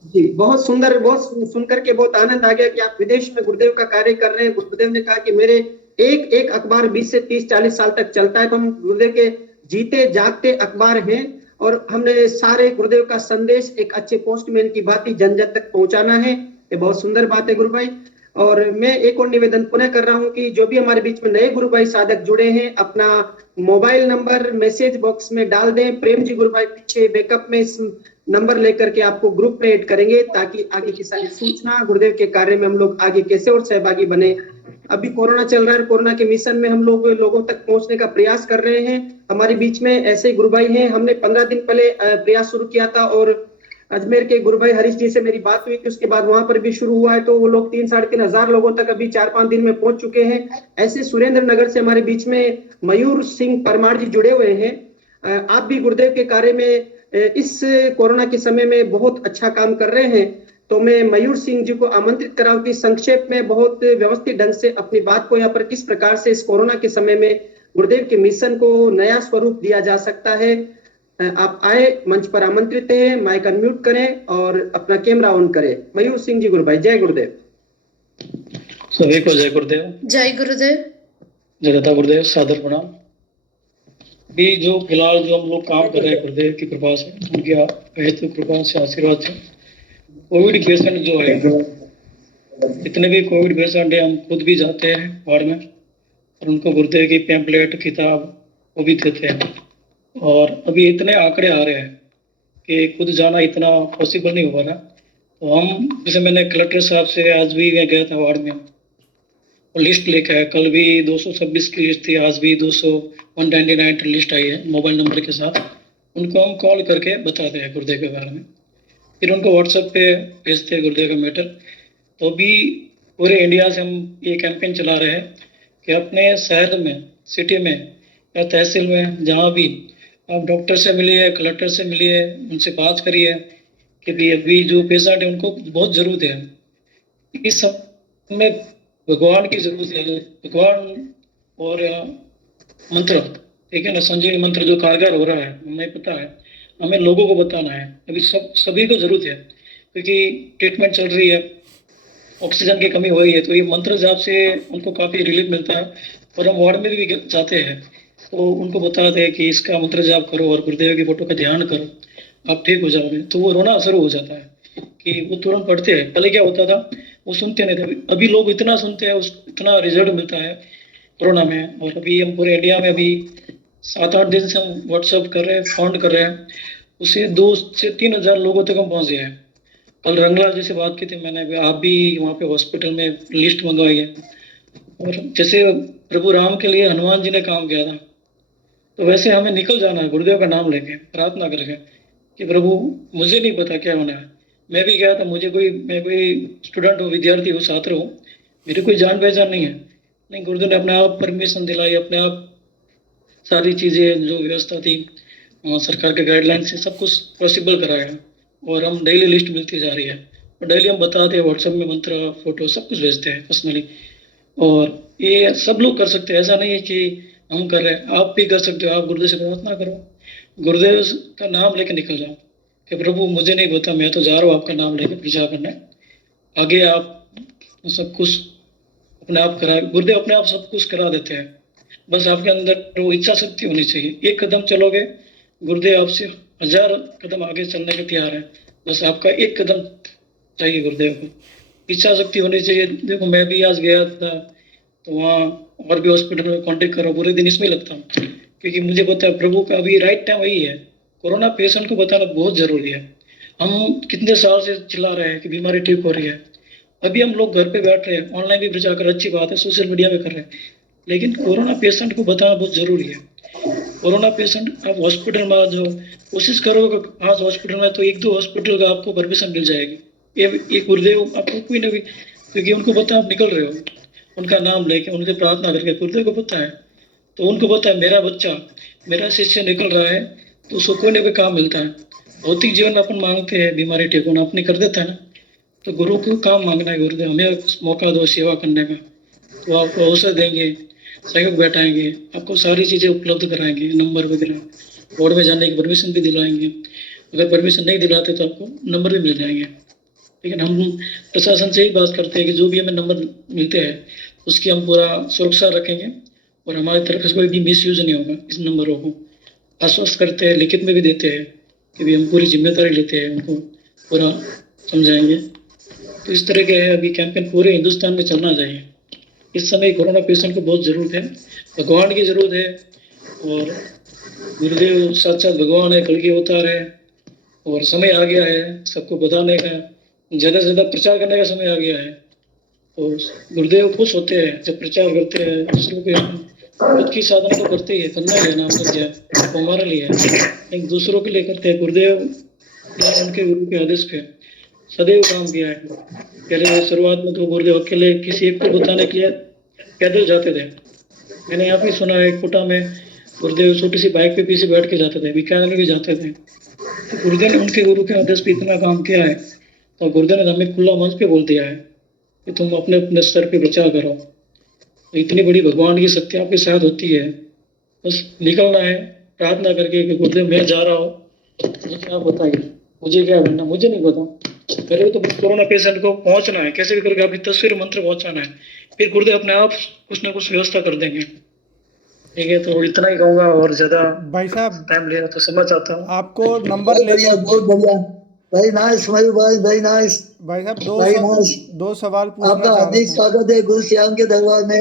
जी। बहुत सुंदर, बहुत सुनकर के बहुत आनंद आ गया कि आप विदेश में गुरुदेव का कार्य कर रहे हैं। गुरुदेव ने कहा कि मेरे एक अखबार 20 से 30-40 साल तक चलता है, तो हम गुरुदेव के जीते जागते अखबार हैं, और हमने सारे गुरुदेव का संदेश एक अच्छे पोस्टमैन की भांति जन जन तक पहुंचाना है। ये बहुत सुंदर बात है गुरु भाई। और मैं एक और निवेदन पुनः कर रहा हूं कि जो भी हमारे बीच में नए गुरु भाई साधक जुड़े हैं, अपना मोबाइल नंबर मैसेज बॉक्स में डाल दें। प्रेम जी गुरु भाई पीछे बैकअप में इस नंबर लेकर के आपको ग्रुप में ऐड करेंगे, ताकि आगे की सारी सूचना गुरुदेव के कार्य में हम लोग आगे कैसे और सहभागी बने। अभी कोरोना चल रहा है, कोरोना के मिशन में हम लोग लोगों तक पहुंचने का प्रयास कर रहे हैं। हमारे बीच में ऐसे गुरु भाई हैं, हमने 15 दिन पहले प्रयास शुरू किया था, और अजमेर के गुरु भाई हरीश जी से मेरी बात हुई थी, उसके बाद वहां पर भी शुरू हुआ है, तो वो लोग 3-3.5 हजार लोगों तक अभी 4-5 दिन में पहुंच चुके हैं। ऐसे सुरेंद्र नगर से हमारे बीच में मयूर सिंह परमार जी जुड़े हुए हैं। आप भी गुरुदेव के कार्य में इस कोरोना के समय में बहुत अच्छा काम कर रहे हैं, तो मैं मयूर सिंह जी को आमंत्रित कराऊं कि संक्षेप में बहुत व्यवस्थित ढंग से अपनी बात को यहाँ पर किस प्रकार से इस कोरोना के समय में गुरुदेव के मिशन को नया स्वरूप दिया जा सकता है। आप आए, मंच पर आमंत्रित हैं, माइक अनम्यूट करें और अपना कैमरा ऑन करें। मयूर सिंह जी गुरु भाई, जय गुरुदेव। सभी को जय गुरुदेव। जय गुरुदेव। जगता गुरुदेव, सादर प्रणाम। अभी जो फिलहाल जो हम लोग काम कर रहे हैं गुरुदेव की कृपा से, उनकी हेतु कृपा से, आशीर्वाद से, कोविड पेशेंट जो है, जितने भी कोविड पेशेंट है, हम खुद भी जाते हैं वार्ड में और उनको गुरुदेव की पैम्पलेट किताब वो भी देते हैं। और अभी इतने आंकड़े आ रहे हैं कि खुद जाना इतना पॉसिबल नहीं हो रहा, तो हम, जैसे मैंने कलेक्टर साहब से आज भी मैं गया था वार्ड में, और लिस्ट लेकर आया। कल भी 226 की लिस्ट थी, आज भी 199 लिस्ट आई है मोबाइल नंबर के साथ। उनको हम कॉल करके बताते हैं गुरुदेव के बारे में, फिर उनको व्हाट्सएप पे भेजते हैं गुरुदेव का मैटर। तो अभी पूरे इंडिया से हम ये कैंपेन चला रहे हैं कि अपने शहर में, सिटी में या तहसील में, जहाँ भी आप डॉक्टर से मिलिए, कलेक्टर से मिलिए, उनसे बात करिए कि भी अभी जो पेशेंट है उनको बहुत ज़रूरत है। इस सब में भगवान की ज़रूरत है, भगवान और मंत्र, ठीक है ना, संजीवनी मंत्र जो कारगर हो रहा है, हमें पता है, हमें लोगों को बताना है। अभी सभी को ज़रूरत है, क्योंकि ट्रीटमेंट चल रही है, ऑक्सीजन की कमी हो रही है, तो ये मंत्र जाप से उनको काफ़ी रिलीफ मिलता है। और हम वार्ड में भी जाते हैं तो उनको बताते हैं कि इसका मंत्र जाप करो और गुरुदेव की फोटो का ध्यान करो, आप ठीक हो जाओगे। तो वो रोना शुरू हो जाता है कि वो तुरंत पढ़ते हैं। पहले क्या होता था, वो सुनते नहीं थे, अभी लोग इतना सुनते हैं, उस इतना रिजल्ट मिलता है कोरोना में। और अभी हम पूरे इंडिया में अभी 7-8 दिन से हम व्हाट्सअप कर रहे हैं, फाउंड कर रहे हैं, उससे 2 से 3 हज़ार लोगों तक हम पहुँच गए हैं। कल रंगलाल जी से बात की थी मैंने, आप भी वहाँ पे हॉस्पिटल में लिस्ट मंगवाई है। और जैसे प्रभु राम के लिए हनुमान जी ने काम किया था, तो वैसे हमें निकल जाना है गुरुदेव का नाम लेके, प्रार्थना करके कि प्रभु मुझे नहीं पता क्या होना है। मैं भी गया था, मैं कोई स्टूडेंट हूँ, विद्यार्थी हूँ, छात्र हूँ, मेरी कोई जान पहचान नहीं है, नहीं गुरुदेव ने अपने आप परमिशन दिलाई, अपने आप सारी चीज़ें जो व्यवस्था थी सरकार के गाइडलाइन से सब कुछ पॉसिबल कराया। और हम डेली लिस्ट मिलती जा रही है और डेली हम बताते हैं, व्हाट्सएप में मंत्र फोटो सब कुछ भेजते हैं पर्सनली। और ये सब लोग कर सकते हैं, ऐसा नहीं है कि हम कर रहे हैं, आप भी कर सकते हो। आप गुरुदेव से प्रार्थना करो, गुरुदेव का नाम लेके निकल जाओ कि प्रभु मुझे नहीं पता, मैं तो जा रहा हूँ आपका नाम लेके प्रचार करने, आगे आप सब कुछ अपने आप करा, गुरुदेव अपने आप सब कुछ करा देते हैं। बस आपके अंदर वो इच्छा शक्ति होनी चाहिए। एक कदम चलोगे, गुरुदेव आपसे 1000 कदम आगे चलने के तैयार है। बस आपका एक कदम चाहिए गुरुदेव को, इच्छा शक्ति होनी चाहिए। देखो मैं भी आज गया था तो वहाँ और भी हॉस्पिटल में कांटेक्ट कर रहा हूँ, पूरे दिन इसमें लगता हूँ, क्योंकि मुझे पता है प्रभु का अभी राइट टाइम वही है। कोरोना पेशेंट को बताना बहुत जरूरी है। हम कितने साल से चिल्ला रहे हैं कि बीमारी ठीक हो रही है, अभी हम लोग घर पे बैठ रहे हैं, ऑनलाइन भी प्रचार कर, अच्छी बात है, सोशल मीडिया पे कर रहे हैं, लेकिन कोरोना पेशेंट को बताना बहुत जरूरी है। कोरोना पेशेंट आप हॉस्पिटल में आ जाओ, कोशिश करोगे आज हॉस्पिटल में तो 1-2 हॉस्पिटल का आपको परमिशन मिल जाएगी। ये गुरुदेव आपको कोई ना कोई, क्योंकि उनको पता है आप निकल रहे हो, उनका नाम लेके उनसे प्रार्थना करके, गुरुदेव को पता है, तो उनको पता है मेरा बच्चा, मेरा शिष्य निकल रहा है, तो उसको कोई ना कोई काम मिलता है। भौतिक जीवन अपन मांगते हैं बीमारी ठीक होना, अपनी कर देता है ना, तो गुरु को काम मांगना है, गुरुदेव हमें मौका दो सेवा करने का, तो आपको अवसर देंगे, सहयोग बैठाएंगे, आपको सारी चीज़ें उपलब्ध कराएंगे, नंबर वगैरह, बोर्ड में जाने की परमिशन भी दिलाएंगे। अगर परमिशन नहीं दिलाते तो आपको नंबर भी मिल जाएंगे। लेकिन हम प्रशासन से ही बात करते हैं कि जो भी हमें नंबर मिलते हैं उसकी हम पूरा सुरक्षा रखेंगे और हमारी तरफ से कोई भी मिसयूज नहीं होगा इस नंबरों को। आश्वस्त करते हैं, लिखित में भी देते हैं कि भी हम पूरी जिम्मेदारी लेते हैं, उनको पूरा समझाएंगे। तो इस तरह के है अभी कैंपेन पूरे हिंदुस्तान में चलना चाहिए। इस समय कोरोना पेशेंट को बहुत ज़रूरत है, भगवान की ज़रूरत है, और गुरुदेव साक्षात भगवान है, कल के अवतार है, और समय आ गया है सबको बताने का, ज़्यादा से ज़्यादा प्रचार करने का समय आ गया है। तो गुरुदेव खुश होते हैं जब प्रचार करते हैं, दूसरों के खुद की साधना तो करते ही है, करना ही है, नाम लग जाए तो हमारे लिए है, लेकिन दूसरों के लिए करते हैं। गुरुदेव उनके गुरु के आदेश पे सदैव काम किया है। पहले शुरुआत में तो गुरुदेव अकेले किसी एक को बताने के लिए पैदल जाते थे। मैंने यहाँ भी सुना है कोटा में गुरुदेव छोटी सी बाइक पे पीछे बैठ के जाते थे, बीकानेर भी जाते थे। तो गुरुदेव ने उनके गुरु के आदेश पे इतना काम किया है, तो गुरुदेव ने हमें खुला मंच पे बोल दिया है कि तुम अपने अपने स्तर पे प्रचार करो। तो इतनी बड़ी भगवान की शक्ति आपके साथ होती है, बस निकलना है प्रार्थना करके कि गुरुदेव मैं जा रहा हूँ, मुझे आप बताइए मुझे क्या करना, मुझे नहीं पता। पहले तो कोरोना पेशेंट को पहुंचना है, कैसे भी करके आपकी तस्वीर मंत्र पहुंचाना है, फिर गुरुदेव अपने आप कुछ ना कुछ व्यवस्था कर देंगे। ठीक है, तो इतना ही कहूँगा, और ज्यादा भाई साहब टाइम लिया तो समझ आता हूँ। आपको नंबर ले बहुत बढ़िया, वेरी नाइस मयूर भाई, वेरी नाइस भाई साहब वेरी नाइस। दो सवाल पूछना आपका चाह रहा हार्दिक था। स्वागत है गुरु श्याम के दरबार में,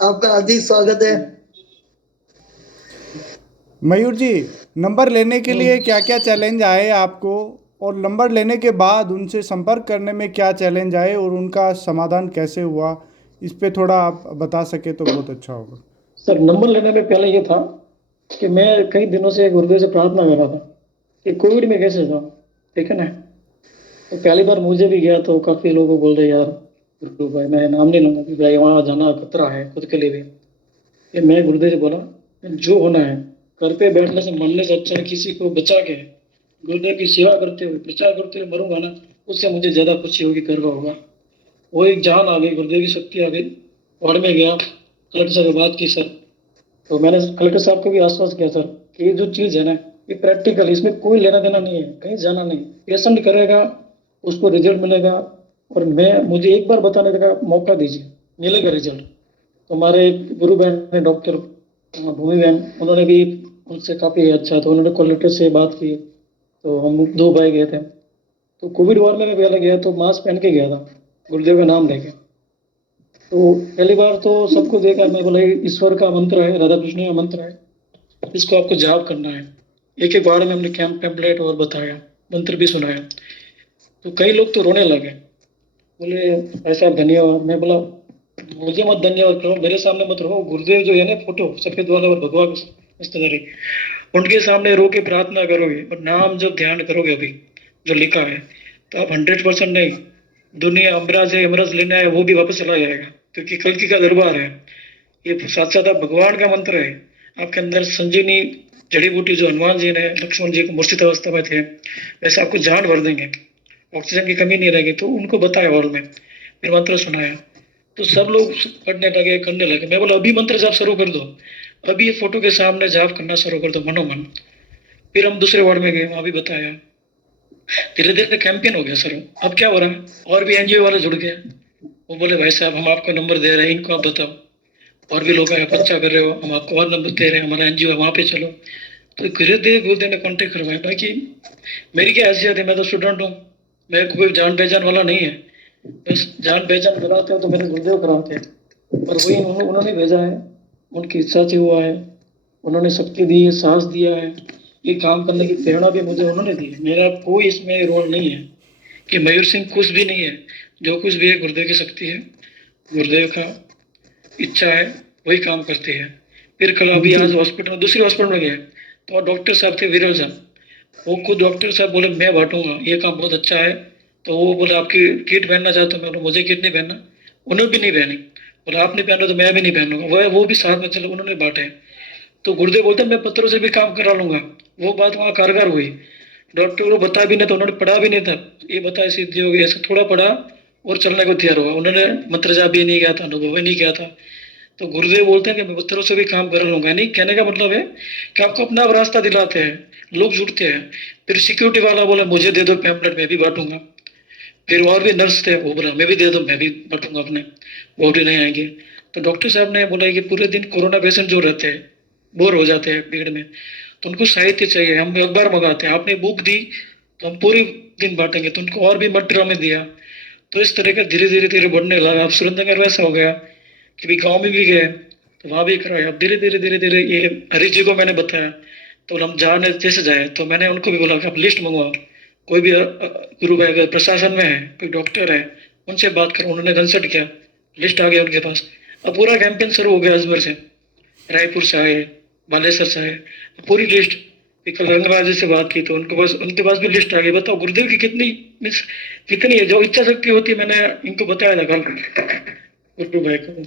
आपका हार्दिक स्वागत है। मयूर जी, नंबर लेने के लिए क्या क्या चैलेंज आए आपको, और नंबर लेने के बाद उनसे संपर्क करने में क्या चैलेंज आए और उनका समाधान कैसे हुआ, इस पे थोड़ा आप बता सके तो बहुत अच्छा होगा। सर नंबर लेने में पहले ये था कि मैं कई दिनों से गुरुदेव से प्रार्थना कर रहा था कि कोविड में कैसे जाऊँ, ठीक है ना। तो पहली बार मुझे भी गया तो काफ़ी लोगों बोल रहे यार गुरु भाई, मैं नाम नहीं लूँगा कि भाई वहाँ जाना खतरा है खुद के लिए भी। कि मैं गुरुदेव से बोला जो होना है घर पे बैठने से मरने से अच्छा है किसी को बचा के गुरुदेव की सेवा करते हुए प्रचार करते हुए मरूंगा ना, उससे मुझे ज़्यादा खुशी होगी, गर्व होगा। वो एक जान आ गई, गुरुदेव की शक्ति आ गई। वार्ड में गया, कलेक्टर साहब से बात की सर, तो मैंने कलेक्टर साहब को भी आश्वासन किया सर कि ये जो चीज़ है ना ये प्रैक्टिकल, इसमें कोई लेना देना नहीं है, कहीं जाना नहीं, पेशेंट करेगा उसको रिजल्ट मिलेगा, और मुझे एक बार बताने का मौका दीजिए, मिलेगा रिजल्ट। तो हमारे एक गुरु बहन है डॉक्टर भूमि बहन, उन्होंने भी उनसे काफ़ी अच्छा, तो उन्होंने कलेक्टर से बात की, तो हम 2 भाई गए थे। तो कोविड वार में मैं पहले गया तो मास्क पहन के गया था, गुरुदेव का नाम लेके। तो पहली बार तो सबको देखा, मैं बोला ये ईश्वर का मंत्र है, राधा कृष्ण का मंत्र है, इसको आपको जाप करना है। एक एक बार में हमने कैंप टेम्पलेट और बताया, मंत्र भी सुनाया। तो कई लोग तो रोने लगे, बोले ऐसा धन्यवाद। मैं बोला मुझे मत धन्यवाद करो, मेरे सामने मत रो। गुरुदेव जो है ना फोटो सफेद वाला और भगवान रिश्तेदारी, उनके सामने रो के प्रार्थना करोगे और नाम जब ध्यान करोगे अभी जो लिखा है, तो आप 100% नहीं, दुनिया अमराज है, अमराज लेना है वो भी वापस चला जाएगा, क्योंकि कल्कि का दरबार है ये। साक्षात भगवान का मंत्र है। आपके अंदर संजीवनी जड़ी बूटी जो हनुमान जी ने लक्ष्मण जी को मूर्छित अवस्था में थे, वैसे आपको जान भर देंगे, ऑक्सीजन की कमी नहीं रहेगी। तो उनको बताया हॉल में, फिर मंत्र सुनाया, तो सब लोग पढ़ने लगे, करने लगे। मैं बोला अभी मंत्र जाप शुरू कर दो, अभी ये फोटो के सामने जाप करना शुरू कर दो मनोमन। फिर हम दूसरे वार्ड में गए, वहां भी बताया। धीरे धीरे कैंपेन हो गया सर। अब क्या हो रहा है, और भी एनजीओ वाले जुड़ गए। वो बोले भाई साहब हम आपको नंबर दे रहे हैं, इनको आप बताओ। और भी लोग आप अच्छा कर रहे हो, हम आपको और नंबर दे रहे हैं, हमारा एनजीओ है वहाँ पे चलो। तो धीरे धीरे गुरुदेव ने कॉन्टेक्ट करवाया। बाकी मेरी क्या हैसियत है, मैं तो स्टूडेंट हूँ, मेरे को कोई जान पहचान वाला नहीं है। बस जान पहचान कराते हो तो मेरे गुरुदेव कराते हैं, और वही उन्होंने भेजा है, उनकी इच्छा से हुआ है। उन्होंने शक्ति दी है, साहस दिया है, ये काम करने की प्रेरणा भी मुझे उन्होंने दी है। मेरा कोई इसमें रोल नहीं है कि मयूर सिंह कुछ भी नहीं है। जो कुछ भी है गुरुदेव की शक्ति है, गुरुदेव का इच्छा है, वही काम करते हैं। फिर कल अभी आज हॉस्पिटल में, दूसरी हॉस्पिटल में गए, तो डॉक्टर साहब थे विरल साहब, वो खुद डॉक्टर साहब बोले मैं बांटूंगा, ये काम बहुत अच्छा है। तो वो बोले आपकी किट पहनना चाहते हो? मैं बोला मुझे किट नहीं पहनना। उन्होंने भी नहीं पहनी। बोला आप नहीं पहन रहे तो मैं भी नहीं पहनूंगा। वो भी साथ में चले, उन्होंने बांटे। तो गुरुदेव बोलते मैं पत्थरों से भी काम करा लूंगा। वो बात वहाँ कारगर हुई। डॉक्टर को बता भी नहीं था, उन्होंने पढ़ा भी नहीं था, ये बताया सिद्धि हो गई, ऐसा थोड़ा पढ़ा और चलने को तैयार हुआ। उन्होंने मंत्र जाप भी नहीं किया था, अनुभव भी नहीं किया था। तो गुरुदेव बोलते हैं कि मैं पत्थरों से भी काम कर लूंगा। नहीं, कहने का मतलब है कि आपको अपना रास्ता दिलाते हैं, लोग जुड़ते हैं। फिर सिक्योरिटी वाला बोला मुझे दे दो पैम्पलेट, मैं भी बांटूंगा। फिर और भी नर्स थे, वो बोला मैं भी दे दो, मैं भी बांटूंगा अपने, वो भी नहीं आएंगे। तो डॉक्टर साहब ने बोला कि पूरे दिन कोरोना पेशेंट जो रहते हैं बोर हो जाते हैं भीड़ में, तो उनको साहित्य चाहिए, हम अखबार मंगाते हैं। आपने बुक दी तो हम पूरे दिन बांटेंगे, तो उनको और भी मटेरियल में दिया। तो इस तरह का धीरे धीरे धीरे बढ़ने लगा। अब सुरेंद्रनगर वैसा हो गया कि भी गाँव में भी गए तो वहाँ भी कराया। अब धीरे धीरे धीरे धीरे ये हरीश जी को मैंने बताया, तो हम जाने जैसे जाए, तो मैंने उनको भी बोला कि आप लिस्ट मंगवाओ, कोई भी गुरु भाई अगर प्रशासन में है, कोई डॉक्टर है, उनसे बात करो। उन्होंने कंसल्ट किया, लिस्ट आ गया उनके पास। अब पूरा कैंपेन शुरू हो गया, अजमेर से, रायपुर से आए, बालेश्वर से आए, पूरी लिस्ट। कल रंगराज से बात की तो उनके पास भी लिस्ट आ गई। बताओ गुरुदेव की कितनी मीन्स कितनी है, जो इच्छा शक्ति होती है। मैंने इनको बताया था कल गुरु भाई को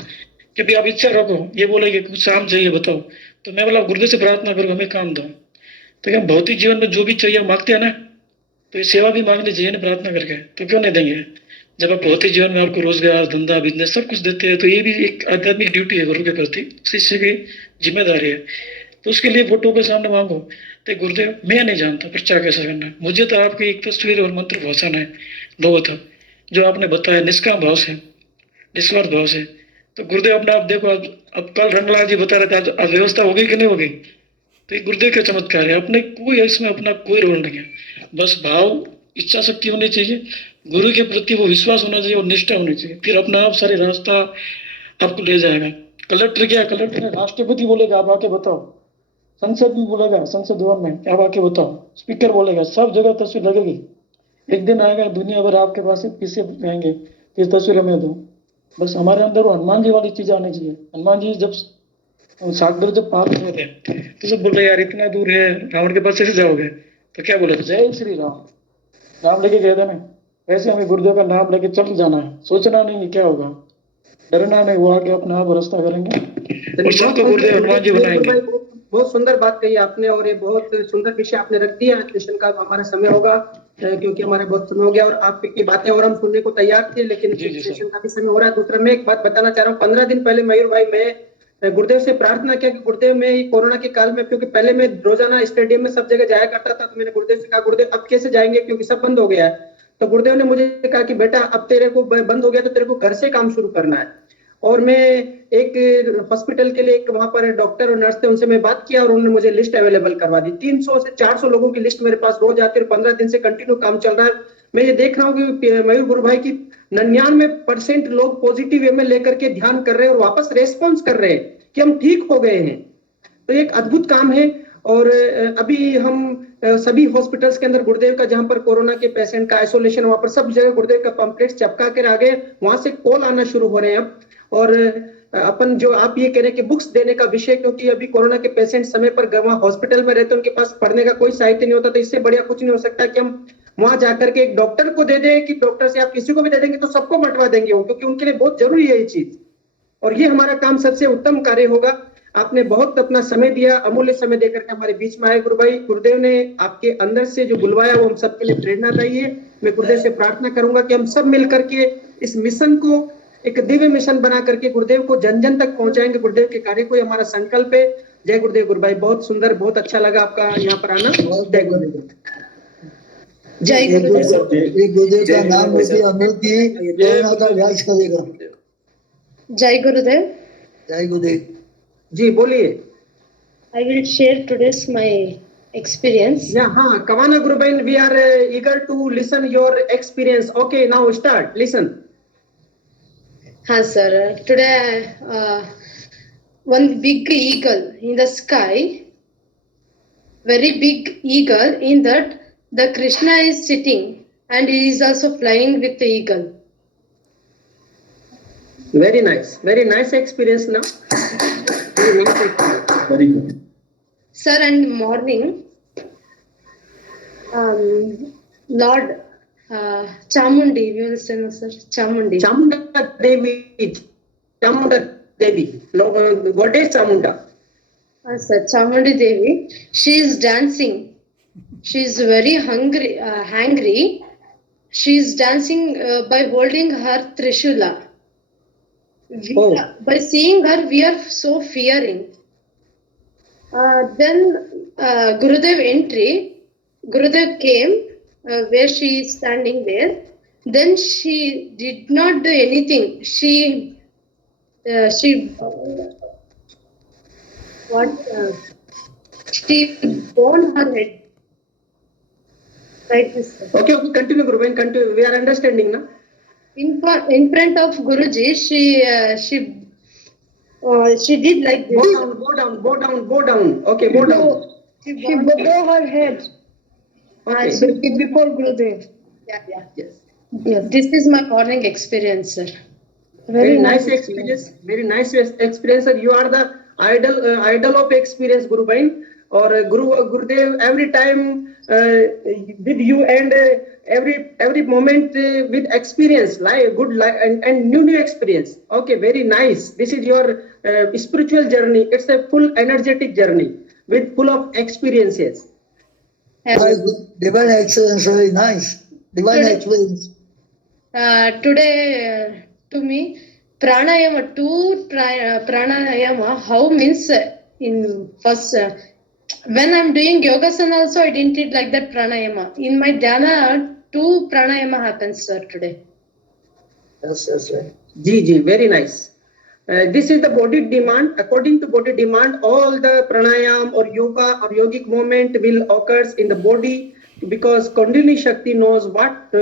कि भी आप इच्छा रखो, ये बोले कि कुछ शाम चाहिए बताओ, तो मैं बोला गुरुदेव से प्रार्थना करो हमें काम दो। तो क्या भौतिक जीवन में जो भी चाहिए मांगते हैं ना, तो ये सेवा भी मांगनी चाहिए ना प्रार्थना करके, तो क्यों नहीं देंगे। जब आप भौतिक जीवन में आपको रोजगार, धंधा, बिजनेस सब कुछ देते हैं, तो ये भी एक आध्यात्मिक ड्यूटी है गुरु के प्रति, शिष्य की जिम्मेदारी है। तो उसके लिए फोटो के सामने मांगो। तो गुरुदेव मैं नहीं जानता प्रचार कैसे करना है, मुझे तो आपकी एक तस्वीर और मंत्र भाषण है दो था, जो आपने बताया निष्काम भाव से, निस्वार्थ भाव से। तो गुरुदेव अपने आप देखो, अब कल रंगलाल जी बता रहे थे आज व्यवस्था हो गई कि नहीं हो गई। तो ये गुरुदेव का चमत्कार है, अपने कोई इसमें अपना कोई रोल नहीं है। बस भाव, इच्छा शक्ति होनी चाहिए, गुरु के प्रति वो विश्वास होना चाहिए और निष्ठा होनी चाहिए, फिर अपना आप सारे रास्ता आपको ले जाएगा। कलेक्टर क्या, कलेक्टर राष्ट्रपति बोलेगा आप आके बताओ, संसद भी बोलेगा, संसद भवन में आप आके बताओ, स्पीकर बोलेगा, सब जगह तस्वीर लगेगी। एक दिन आएगा दुनिया भर आपके पास पीछे आएंगे, ये तस्वीर हमें दो। बस हमारे अंदर वो हनुमान जी वाली चीज आनी चाहिए। हनुमान जी जब सागर जब पार हुए थे तो सब बोल रहे यार इतना दूर है, रावण के पास कैसे जाओगे। तो क्या बोले थे, जय श्री राम, नाम लेके गए थे ना। वैसे हमें गुरुदेव का नाम लेके चल जाना है, सोचना नहीं क्या होगा, डरना नहीं, वो आके अपना आप रास्ता करेंगे और सबको गुरुदेव हनुमान जी बनाएंगे। बहुत सुंदर बात कही आपने, और ये बहुत सुंदर विषय आपने रख दिया। सेशन का हमारा समय होगा, क्योंकि हमारे बहुत समय हो गया और आपकी बातें और हम सुनने को तैयार थे, लेकिन सेशन का भी समय हो रहा है। दूसरा मैं एक बात बताना चाह रहा हूँ, 15 दिन पहले मयूर भाई मैं गुरुदेव से प्रार्थना किया कि गुरुदेव में कोरोना के काल में, क्योंकि पहले मैं रोजाना स्टेडियम में सब जगह जाया करता था, तो मैंने गुरुदेव से कहा गुरुदेव अब कैसे जाएंगे क्योंकि सब बंद हो गया है। तो गुरुदेव ने मुझे कहा कि बेटा अब तेरे को बंद हो गया तो तेरे को घर से काम शुरू करना है। और मैं एक हॉस्पिटल के लिए एक वहां पर डॉक्टर और नर्स थे, उनसे मैं बात किया और उन्होंने मुझे लिस्ट अवेलेबल करवा दी। 300 से 400 लोगों की लिस्ट मेरे पास रोज आती है और 15 दिन से कंटिन्यू काम चल रहा है। मैं ये देख रहा हूँ कि मयूर गुरु भाई की 99% लोग पॉजिटिव वे में लेकर के ध्यान कर रहे हैं और वापस रेस्पॉन्स कर रहे हैं कि हम ठीक हो गए हैं। तो एक अद्भुत काम है। और अभी हम सभी हॉस्पिटल्स के अंदर गुरुदेव का, जहां पर कोरोना के पेशेंट का आइसोलेशन, वहां पर सब जगह गुरुदेव का पंपलेट्स चिपका कर आ गए, वहां से कॉल आना शुरू हो रहे हैं अब। और अपन जो आप ये कह रहे हैं कि बुक्स देने का विषय, क्योंकि अभी कोरोना के पेशेंट समय पर वहां हॉस्पिटल में रहते हैं, उनके पास पढ़ने का कोई साहित्य नहीं होता, तो इससे बढ़िया कुछ नहीं हो सकता कि हम वहां जाकर के एक डॉक्टर को दे दें कि डॉक्टर से आप किसी को भी दे देंगे तो सबको बंटवा देंगे वो, क्योंकि उनके लिए बहुत जरूरी है ये चीज। और ये हमारा काम सबसे उत्तम कार्य होगा। आपने बहुत अपना समय दिया, अमूल्य समय देकर के हमारे बीच में आए गुरु भाई। गुरुदेव ने आपके अंदर से जो बुलवाया वो हम सबके लिए प्रेरणादायी है। मैं गुरुदेव से प्रार्थना करूंगा कि हम सब मिलकर के इस मिशन को एक दिव्य मिशन बना करके गुरुदेव को जन जन तक पहुंचाएंगे। गुरुदेव के कार्य को हमारा संकल्प है। जय गुरुदेव गुरु भाई, बहुत सुंदर, बहुत अच्छा लगा आपका यहाँ पर आना। जय गुरुदेव। जय गुरुदेव। एक गुरुदेव का नाम लेके अमल की कोरोना का इलाज करेगा। जय गुरुदेव। जय गुरुदेव। जी बोलिए। I will share today's my experience. Yeah, Kavana Gurubain, we are eager to listen your experience. Okay, now start. Listen. Sir. Today, one big eagle in the sky, very big eagle. In that, the Krishna is sitting and he is also flying with the eagle. Very nice experience now. Very nice experience. Very good. Sir, and morning, Lord Chamundi, we will say, no, sir, Chamundi. Chamunda Devi, Goddess Chamunda. Sir, Chamundi Devi, she is dancing. She is very hungry. She is dancing by holding her Trishula. By seeing her, we are so fearing. Then Gurudev entry, Gurudev came where she is standing there. Then she did not do anything. She bowed her head. Like this. Okay, continue, Gurudev. Continue. We are understanding now. In front of Guruji, she did like this. Go down. Okay, go down. She bowed her head. Okay. Before Gurudev. Yeah. Yes. This is my morning experience, sir. Very nice experience. Very nice experience, sir. You are the idol of experience, Guru Bhain. Or Gurudev every time with you, and every moment with experience, like good life and new experience. Okay, very nice. This is your spiritual journey. It's a full energetic journey with full of experiences. Divine experience, very nice. Divine experience. Today to me, pranayama, how means in first. When I'm doing yogasana also, I didn't it like that pranayama. In my dhyana, 2 pranayama happens, sir, today. Yes. Ji, very nice. This is the body demand. According to body demand, all the pranayam or yoga or yogic movement will occurs in the body, because Kundalini Shakti knows what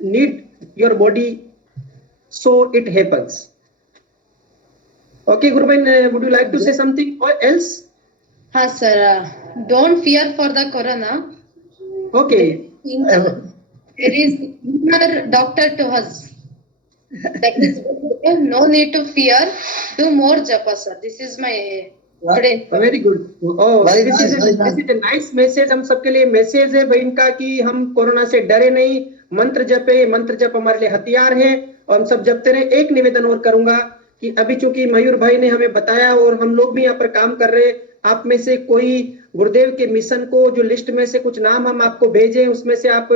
need your body, so it happens. Okay, Guruvain, would you like to say something else? Sir. Don't fear for the corona. Okay. There is another doctor to us. That is, no need to fear. Do more japa, sir. This is my today. Very good. This is a nice message. हम सबके लिए message है भाई इनका कि हम corona से डरे नहीं, मंत्र जपे। मंत्र जप हमारे लिए हथियार है और हम सब जपते रहे। एक निवेदन और करूंगा कि अभी चूंकि मयूर भाई ने हमें बताया और हम लोग भी यहाँ पर काम कर रहे, आप में से कोई गुरुदेव के मिशन को, जो लिस्ट में से कुछ नाम हम आपको भेजे, उसमें से आप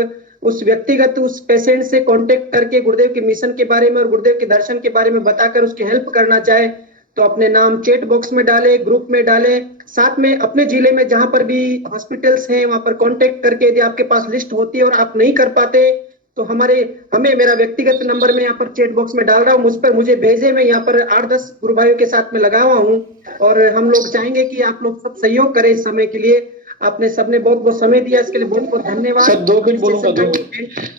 उस व्यक्तिगत उस पेशेंट से कांटेक्ट करके गुरुदेव के मिशन के बारे में और गुरुदेव के दर्शन के बारे में बताकर उसकी हेल्प करना चाहे तो अपने नाम चैट बॉक्स में डाले, ग्रुप में डाले। साथ में अपने जिले में जहां पर भी हॉस्पिटल्स हैं वहां पर कांटेक्ट करके, यदि आपके पास लिस्ट होती है और आप नहीं कर पाते तो हमें मेरा व्यक्तिगत नंबर में यहाँ पर चैट बॉक्स में डाल रहा हूँ, मुझे भेजे। मैं यहाँ पर 8-10 गुरु भाइयों के साथ में लगा हुआ हूँ और हम लोग चाहेंगे कि आप लोग सब सहयोग करें इस समय के लिए। आपने सबने बहुत बहुत समय दिया, इसके लिए बहुत बहुत धन्यवाद। सर 2 मिनट बोलूंगा, 2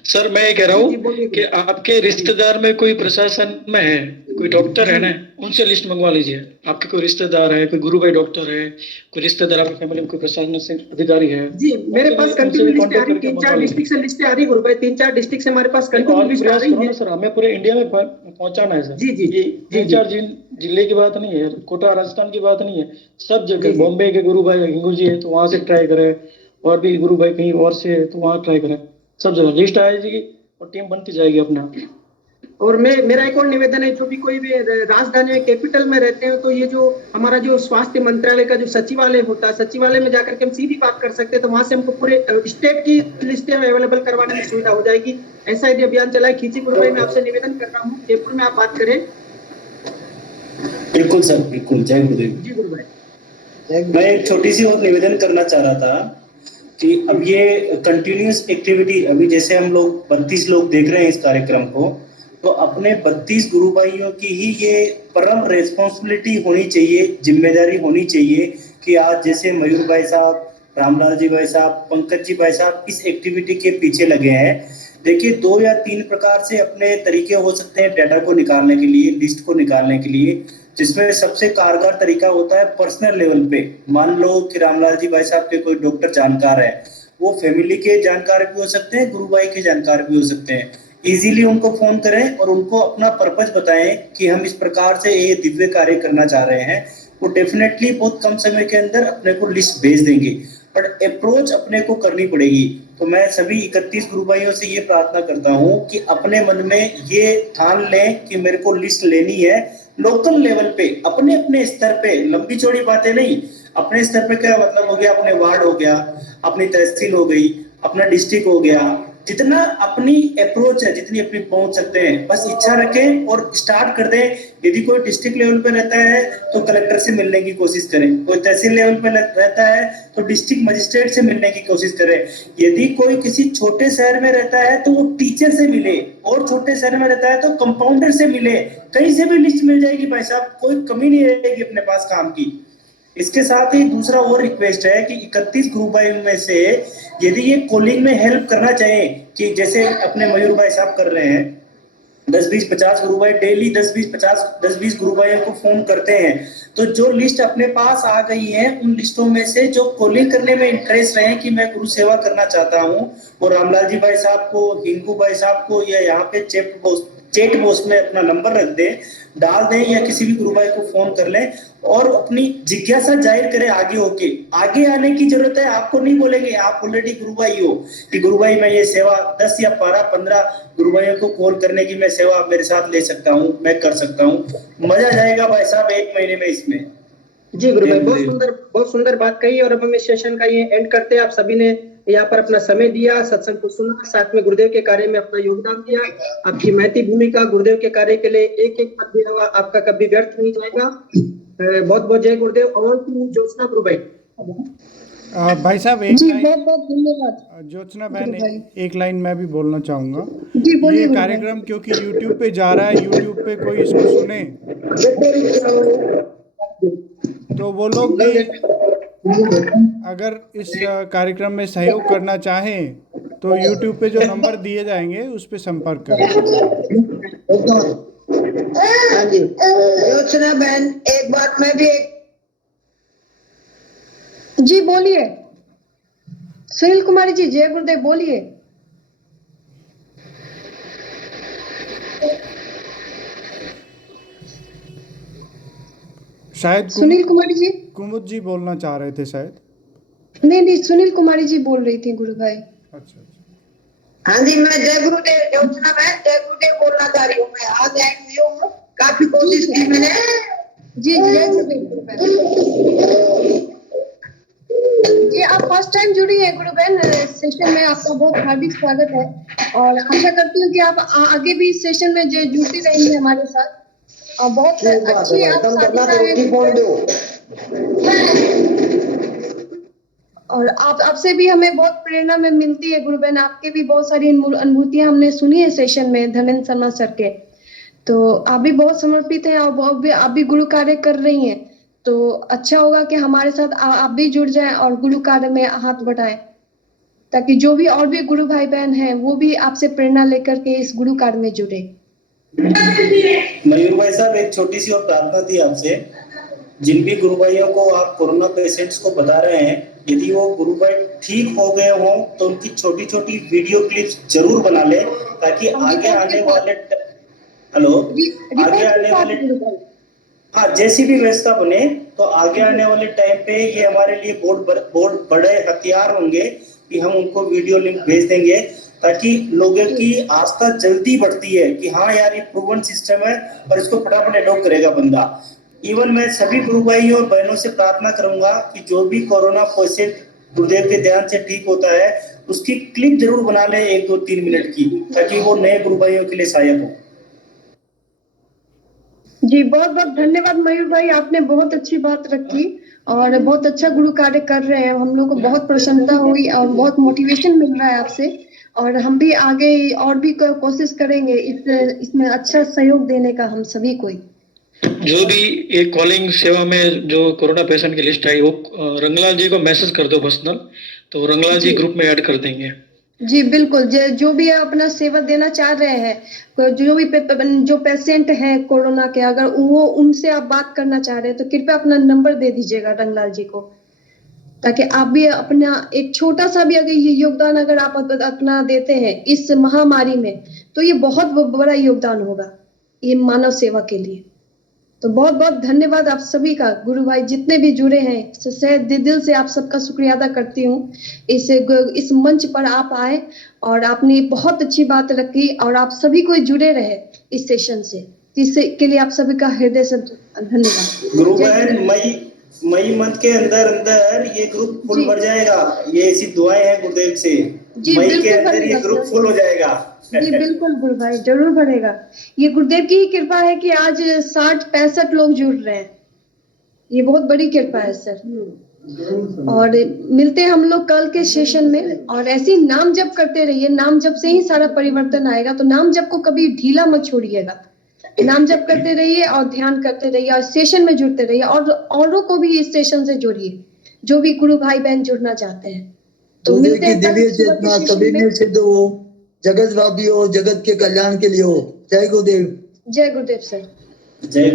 सर मैं ये कह रहा जी, बोलिए। हूँ कि आपके रिश्तेदार में कोई प्रशासन में है, कोई डॉक्टर है ना, उनसे लिस्ट मंगवा लीजिए। आपके कोई रिश्तेदार है, कोई गुरु भाई डॉक्टर है, कोई रिश्तेदार आपकी फैमिली में कोई प्रशासन से अधिकारी है? जी, मेरे पास कंटिन्यू लिस्ट आ रही, 3-4 डिस्ट्रिक्ट से लिस्ट आ रही गुरु भाई, 3-4 डिस्ट्रिक्ट से हमारे पास कंटिन्यू लिस्ट आ रही है। सर हमें पूरे इंडिया में पहुंचाना है सर। जी जी ये 3-4 जिले की बात नहीं है, कोटा राजस्थान की बात नहीं है, सब जगह। बॉम्बे के गुरु भाई हिंगू जी है तो वहां से ट्राई करें, और भी गुरु भाई कहीं और से है तो वहां ट्राई करें। सब जगह लिस्ट आएगी और टीम बनती जाएगी अपने आप। और मेरा एक और निवेदन है, जो भी कोई भी राजधानी में कैपिटल में रहते हैं तो ये जो हमारा जो स्वास्थ्य मंत्रालय का जो सचिवालय होता है, सचिवालय में जाकर के हम सीधी बात कर सकते हैं, तो वहां से हमको पूरे स्टेट की लिस्टें अवेलेबल करवाने में सुविधा हो जाएगी। ऐसा यदि अभियान चलाए। खींची गुरु भाई, मैं आपसे निवेदन कर रहा हूँ, जयपुर में आप बात करें। बिल्कुल सर, बिल्कुल। जय गुरुदेव। जी गुरु भाई। मैं एक छोटी सी और निवेदन करना चाह रहा था कि अब ये कंटिन्यूस एक्टिविटी, अभी जैसे हम लोग 32 लोग देख रहे हैं इस कार्यक्रम को, तो अपने 32 गुरु भाइयों की ही ये परम रेस्पॉन्सिबिलिटी होनी चाहिए, जिम्मेदारी होनी चाहिए कि आज जैसे मयूर भाई साहब, रामलाल जी भाई साहब, पंकज जी भाई साहब इस एक्टिविटी के पीछे लगे हैं। देखिए 2 या 3 प्रकार से अपने तरीके हो सकते हैं डाटा को निकालने के लिए, लिस्ट को निकालने के लिए, जिसमें सबसे कारगर तरीका होता है पर्सनल लेवल पे। मान लो कि रामलाल जी भाई साहब के कोई डॉक्टर जानकार है, वो फैमिली के जानकार भी हो सकते हैं, गुरु भाई के जानकार भी हो सकते हैं। इजीली उनको फोन करें और उनको अपना पर्पस बताएं कि हम इस प्रकार से ये दिव्य कार्य करना चाह रहे हैं। वो डेफिनेटली बहुत कम समय के अंदर अपने को लिस्ट भेज देंगे, बट अप्रोच अपने को करनी पड़ेगी। तो मैं सभी 31 गुरु भाइयों से ये प्रार्थना करता हूँ कि अपने मन में ये ठान लें कि मेरे को लिस्ट लेनी है लोकल लेवल पे, अपने अपने स्तर पे, लंबी चौड़ी बातें नहीं। अपने स्तर पे क्या मतलब हो गया, अपने वार्ड हो गया, अपनी तहसील हो गई, अपना डिस्ट्रिक्ट हो गया, जितना अपनी अप्रोच है, जितनी अपनी पहुंच सकते हैं, बस इच्छा रखें और स्टार्ट कर दें। यदि कोई डिस्ट्रिक्ट लेवल पे रहता है तो कलेक्टर से मिलने की कोशिश करें, कोई तहसील लेवल पे रहता है तो डिस्ट्रिक्ट मजिस्ट्रेट से मिलने की कोशिश करें। यदि कोई किसी छोटे शहर में रहता है तो वो टीचर से मिले, और छोटे शहर में रहता है तो कंपाउंडर से मिले। कहीं से भी लिस्ट मिल जाएगी भाई साहब, कोई कमी नहीं रहेगी अपने पास काम की। इसके साथ ही दूसरा और रिक्वेस्ट है कि 31 गुरु भाई में से यदि ये कॉलिंग में हेल्प करना चाहें, कि जैसे अपने मयूर भाई साहब कर रहे हैं, 10-20-50 गुरु भाई डेली 10-20 गुरु भाइयों को फोन करते हैं, तो जो लिस्ट अपने पास आ गई है उन लिस्टों में से जो कॉलिंग करने में इंटरेस्ट रहे कि मैं गुरु सेवा करना चाहता हूँ, और रामलाल जी भाई साहब को, हिंकू भाई साहब को, या यहाँ पे चैट बॉक्स में अपना नंबर रख दें, डाल दें, या किसी भी गुरु भाई को फोन कर लें और अपनी जिज्ञासा जाहिर करें आगे होके। आगे आने की जरूरत है, आपको नहीं बोलेंगे, आप ऑलरेडी गुरु भाई हो कि गुरु भाई मैं ये सेवा 10 या 12-15 गुरु भाइयों को कॉल करने की मैं सेवा मेरे साथ ले सकता हूँ, मैं कर सकता हूँ। मजा जाएगा भाई साहब 1 महीने में इसमें। जी गुरु भाई, बहुत सुंदर बात कही। और अब हम इस सेशन का ये एंड करते हैं। आप सभी ने यहाँ पर अपना समय दिया, सत्संग को सुना, साथ में गुरुदेव के कार्य में अपना योगदान दिया। आपकी महती भूमिका गुरुदेव के कार्य के लिए एक पद दिया हुआ आपका कभी व्यर्थ नहीं जाएगा। बहुत बहुत जय गुरुदेव। और ज्योत्सना गुरु भाई। भाई साहब एक जी बहुत बहुत धन्यवाद। ज्योत्सना बहन, एक लाइन मैं भी बोलना चाहूंगा। जी बोलिए। ये कार्यक्रम क्योंकि YouTube पे जा रहा है, YouTube पे कोई इसको सुने तो वो लोग भी अगर इस कार्यक्रम में सहयोग करना चाहें तो YouTube पे जो नंबर दिए जाएंगे उस पे संपर्क करें। हाँ जी ज्योत्सना बहन, एक बात मैं भी जी बोलिए। सुनील कुमारी जी, जय गुरुदेव, बोलिए। शायद सुनील कुमारी जी, कुमुद जी बोलना चाह रहे थे शायद। नहीं, सुनील कुमारी जी बोल रही थी गुरु भाई। अच्छा। हाँ जी, मैं जय गुरुदेव ज्योत्सना बहन, जय गुरुदेव बोलना चाह रही हूँ। मैं आज आई हुई हूँ, काफी कोशिश की मैंने। जी जय गुरुदेव जी। आप फर्स्ट टाइम जुड़ी है गुरु बहन सेशन में, आपका बहुत हार्दिक स्वागत है और आशा करती हूँ कि आप आगे भी इस सेशन में जो जुड़ती रहेंगे हमारे साथ। और बहुत अच्छी आप साधिका है और आप आपसे भी हमें बहुत प्रेरणा में मिलती है गुरु बहन, आपके भी बहुत सारी अनुभूतियां हमने सुनी है सेशन में धर्मेंद्र शर्मा सर के। तो आप भी बहुत समर्पित हैं और आप भी गुरु कार्य कर रही हैं, तो अच्छा होगा कि हमारे साथ आप भी जुड़ जाएं और गुरु कार्य में हाथ बढ़ाएं, ताकि जो भी और भी गुरु भाई बहन हैं वो भी आपसे प्रेरणा लेकर के इस गुरु कार्य में जुड़े। मयूर भाई साहब, एक छोटी सी और प्रार्थना थी आपसे। जिन भी गुरु भाइयों को आप कोरोना पेशेंट्स को बता रहे हैं, यदि वो गुरु भाई ठीक हो गए हों तो उनकी छोटी छोटी वीडियो क्लिप्स जरूर बना ले, ताकि आगे आने वाले आगे आने वाले हाँ जैसी भी व्यवस्था बने तो आगे आने वाले टाइम पे ये हमारे लिए बहुत बड़े हथियार होंगे कि हम उनको वीडियो लिंक भेज देंगे, ताकि लोगों की आस्था जल्दी बढ़ती है कि हाँ यार ये प्रूवन सिस्टम है और इसको फटाफट अडॉप्ट करेगा बंदा। इवन मैं सभी गुरु भाइयों और बहनों से प्रार्थना करूंगा कि जो भी कोरोना पेशेंट गुरुदेव के ध्यान से ठीक होता है उसकी क्लिप जरूर बना ले 1, 2, 3 मिनट की, ताकि वो नए गुरु भाइयों के लिए सहायक हो। जी बहुत बहुत धन्यवाद मयूर भाई, आपने बहुत अच्छी बात रखी और बहुत अच्छा गुरु कार्य कर रहे हैं। हम लोग को बहुत प्रसन्नता हुई और बहुत मोटिवेशन मिल रहा है आपसे, और हम भी आगे और भी कोशिश करेंगे इसमें अच्छा सहयोग देने का हम सभी को। जो भी एक कॉलिंग सेवा में जो कोरोना पेशेंट की लिस्ट आई वो रंगलाल जी को मैसेज कर दो पर्सनल, तो रंगलाल जी ग्रुप में ऐड कर देंगे। जी बिल्कुल, जो भी अपना सेवा देना चाह रहे हैं, जो भी जो पेशेंट है कोरोना के, अगर वो उनसे आप बात करना चाह रहे हैं तो कृपया अपना नंबर दे दीजिएगा रंगलाल जी को, ताकि आप भी अपना एक छोटा सा भी अगर ये योगदान अगर आप अपना देते हैं इस महामारी में, तो ये बहुत बड़ा योगदान होगा ये मानव सेवा के लिए। तो बहुत बहुत धन्यवाद आप सभी का, गुरु भाई जितने भी जुड़े हैं, दिल से आप सबका शुक्रिया अदा करती हूँ। इस मंच पर आप आए और आपने बहुत अच्छी बात रखी और आप सभी को जुड़े रहे इस सेशन से, इसके लिए आप सभी का हृदय से धन्यवाद। गुरु बहन, मई मंथ के अंदर ये ग्रुप फुल बढ़ जाएगा, ये ऐसी दुआएं हैं गुरुदेव से। मई के अंदर ये ग्रुप फुल हो जाएगा। जी बिल्कुल गुरु भाई, जरूर बढ़ेगा। ये गुरुदेव की ही कृपा है कि आज 60-65 लोग जुड़ रहे हैं, ये बहुत बड़ी कृपा है सर। और मिलते हैं हम लोग कल के सेशन में, और ऐसे ही नाम जप करते रहिए, नाम जप से ही सारा परिवर्तन आएगा। तो नाम जप को कभी ढीला मत छोड़िएगा, नाम जप करते रहिए और ध्यान करते रहिए और सेशन में जुड़ते रहिए, और औरों को भी इस सेशन से जोड़िए जो भी गुरु भाई बहन जुड़ना चाहते हैं। तो मिलते हैं दिव्य चेतना सभी में सिद्ध हो, जगत व्यापी हो, जगत के कल्याण के लिए हो। जय गुरुदेव। जय गुरुदेव सर। जय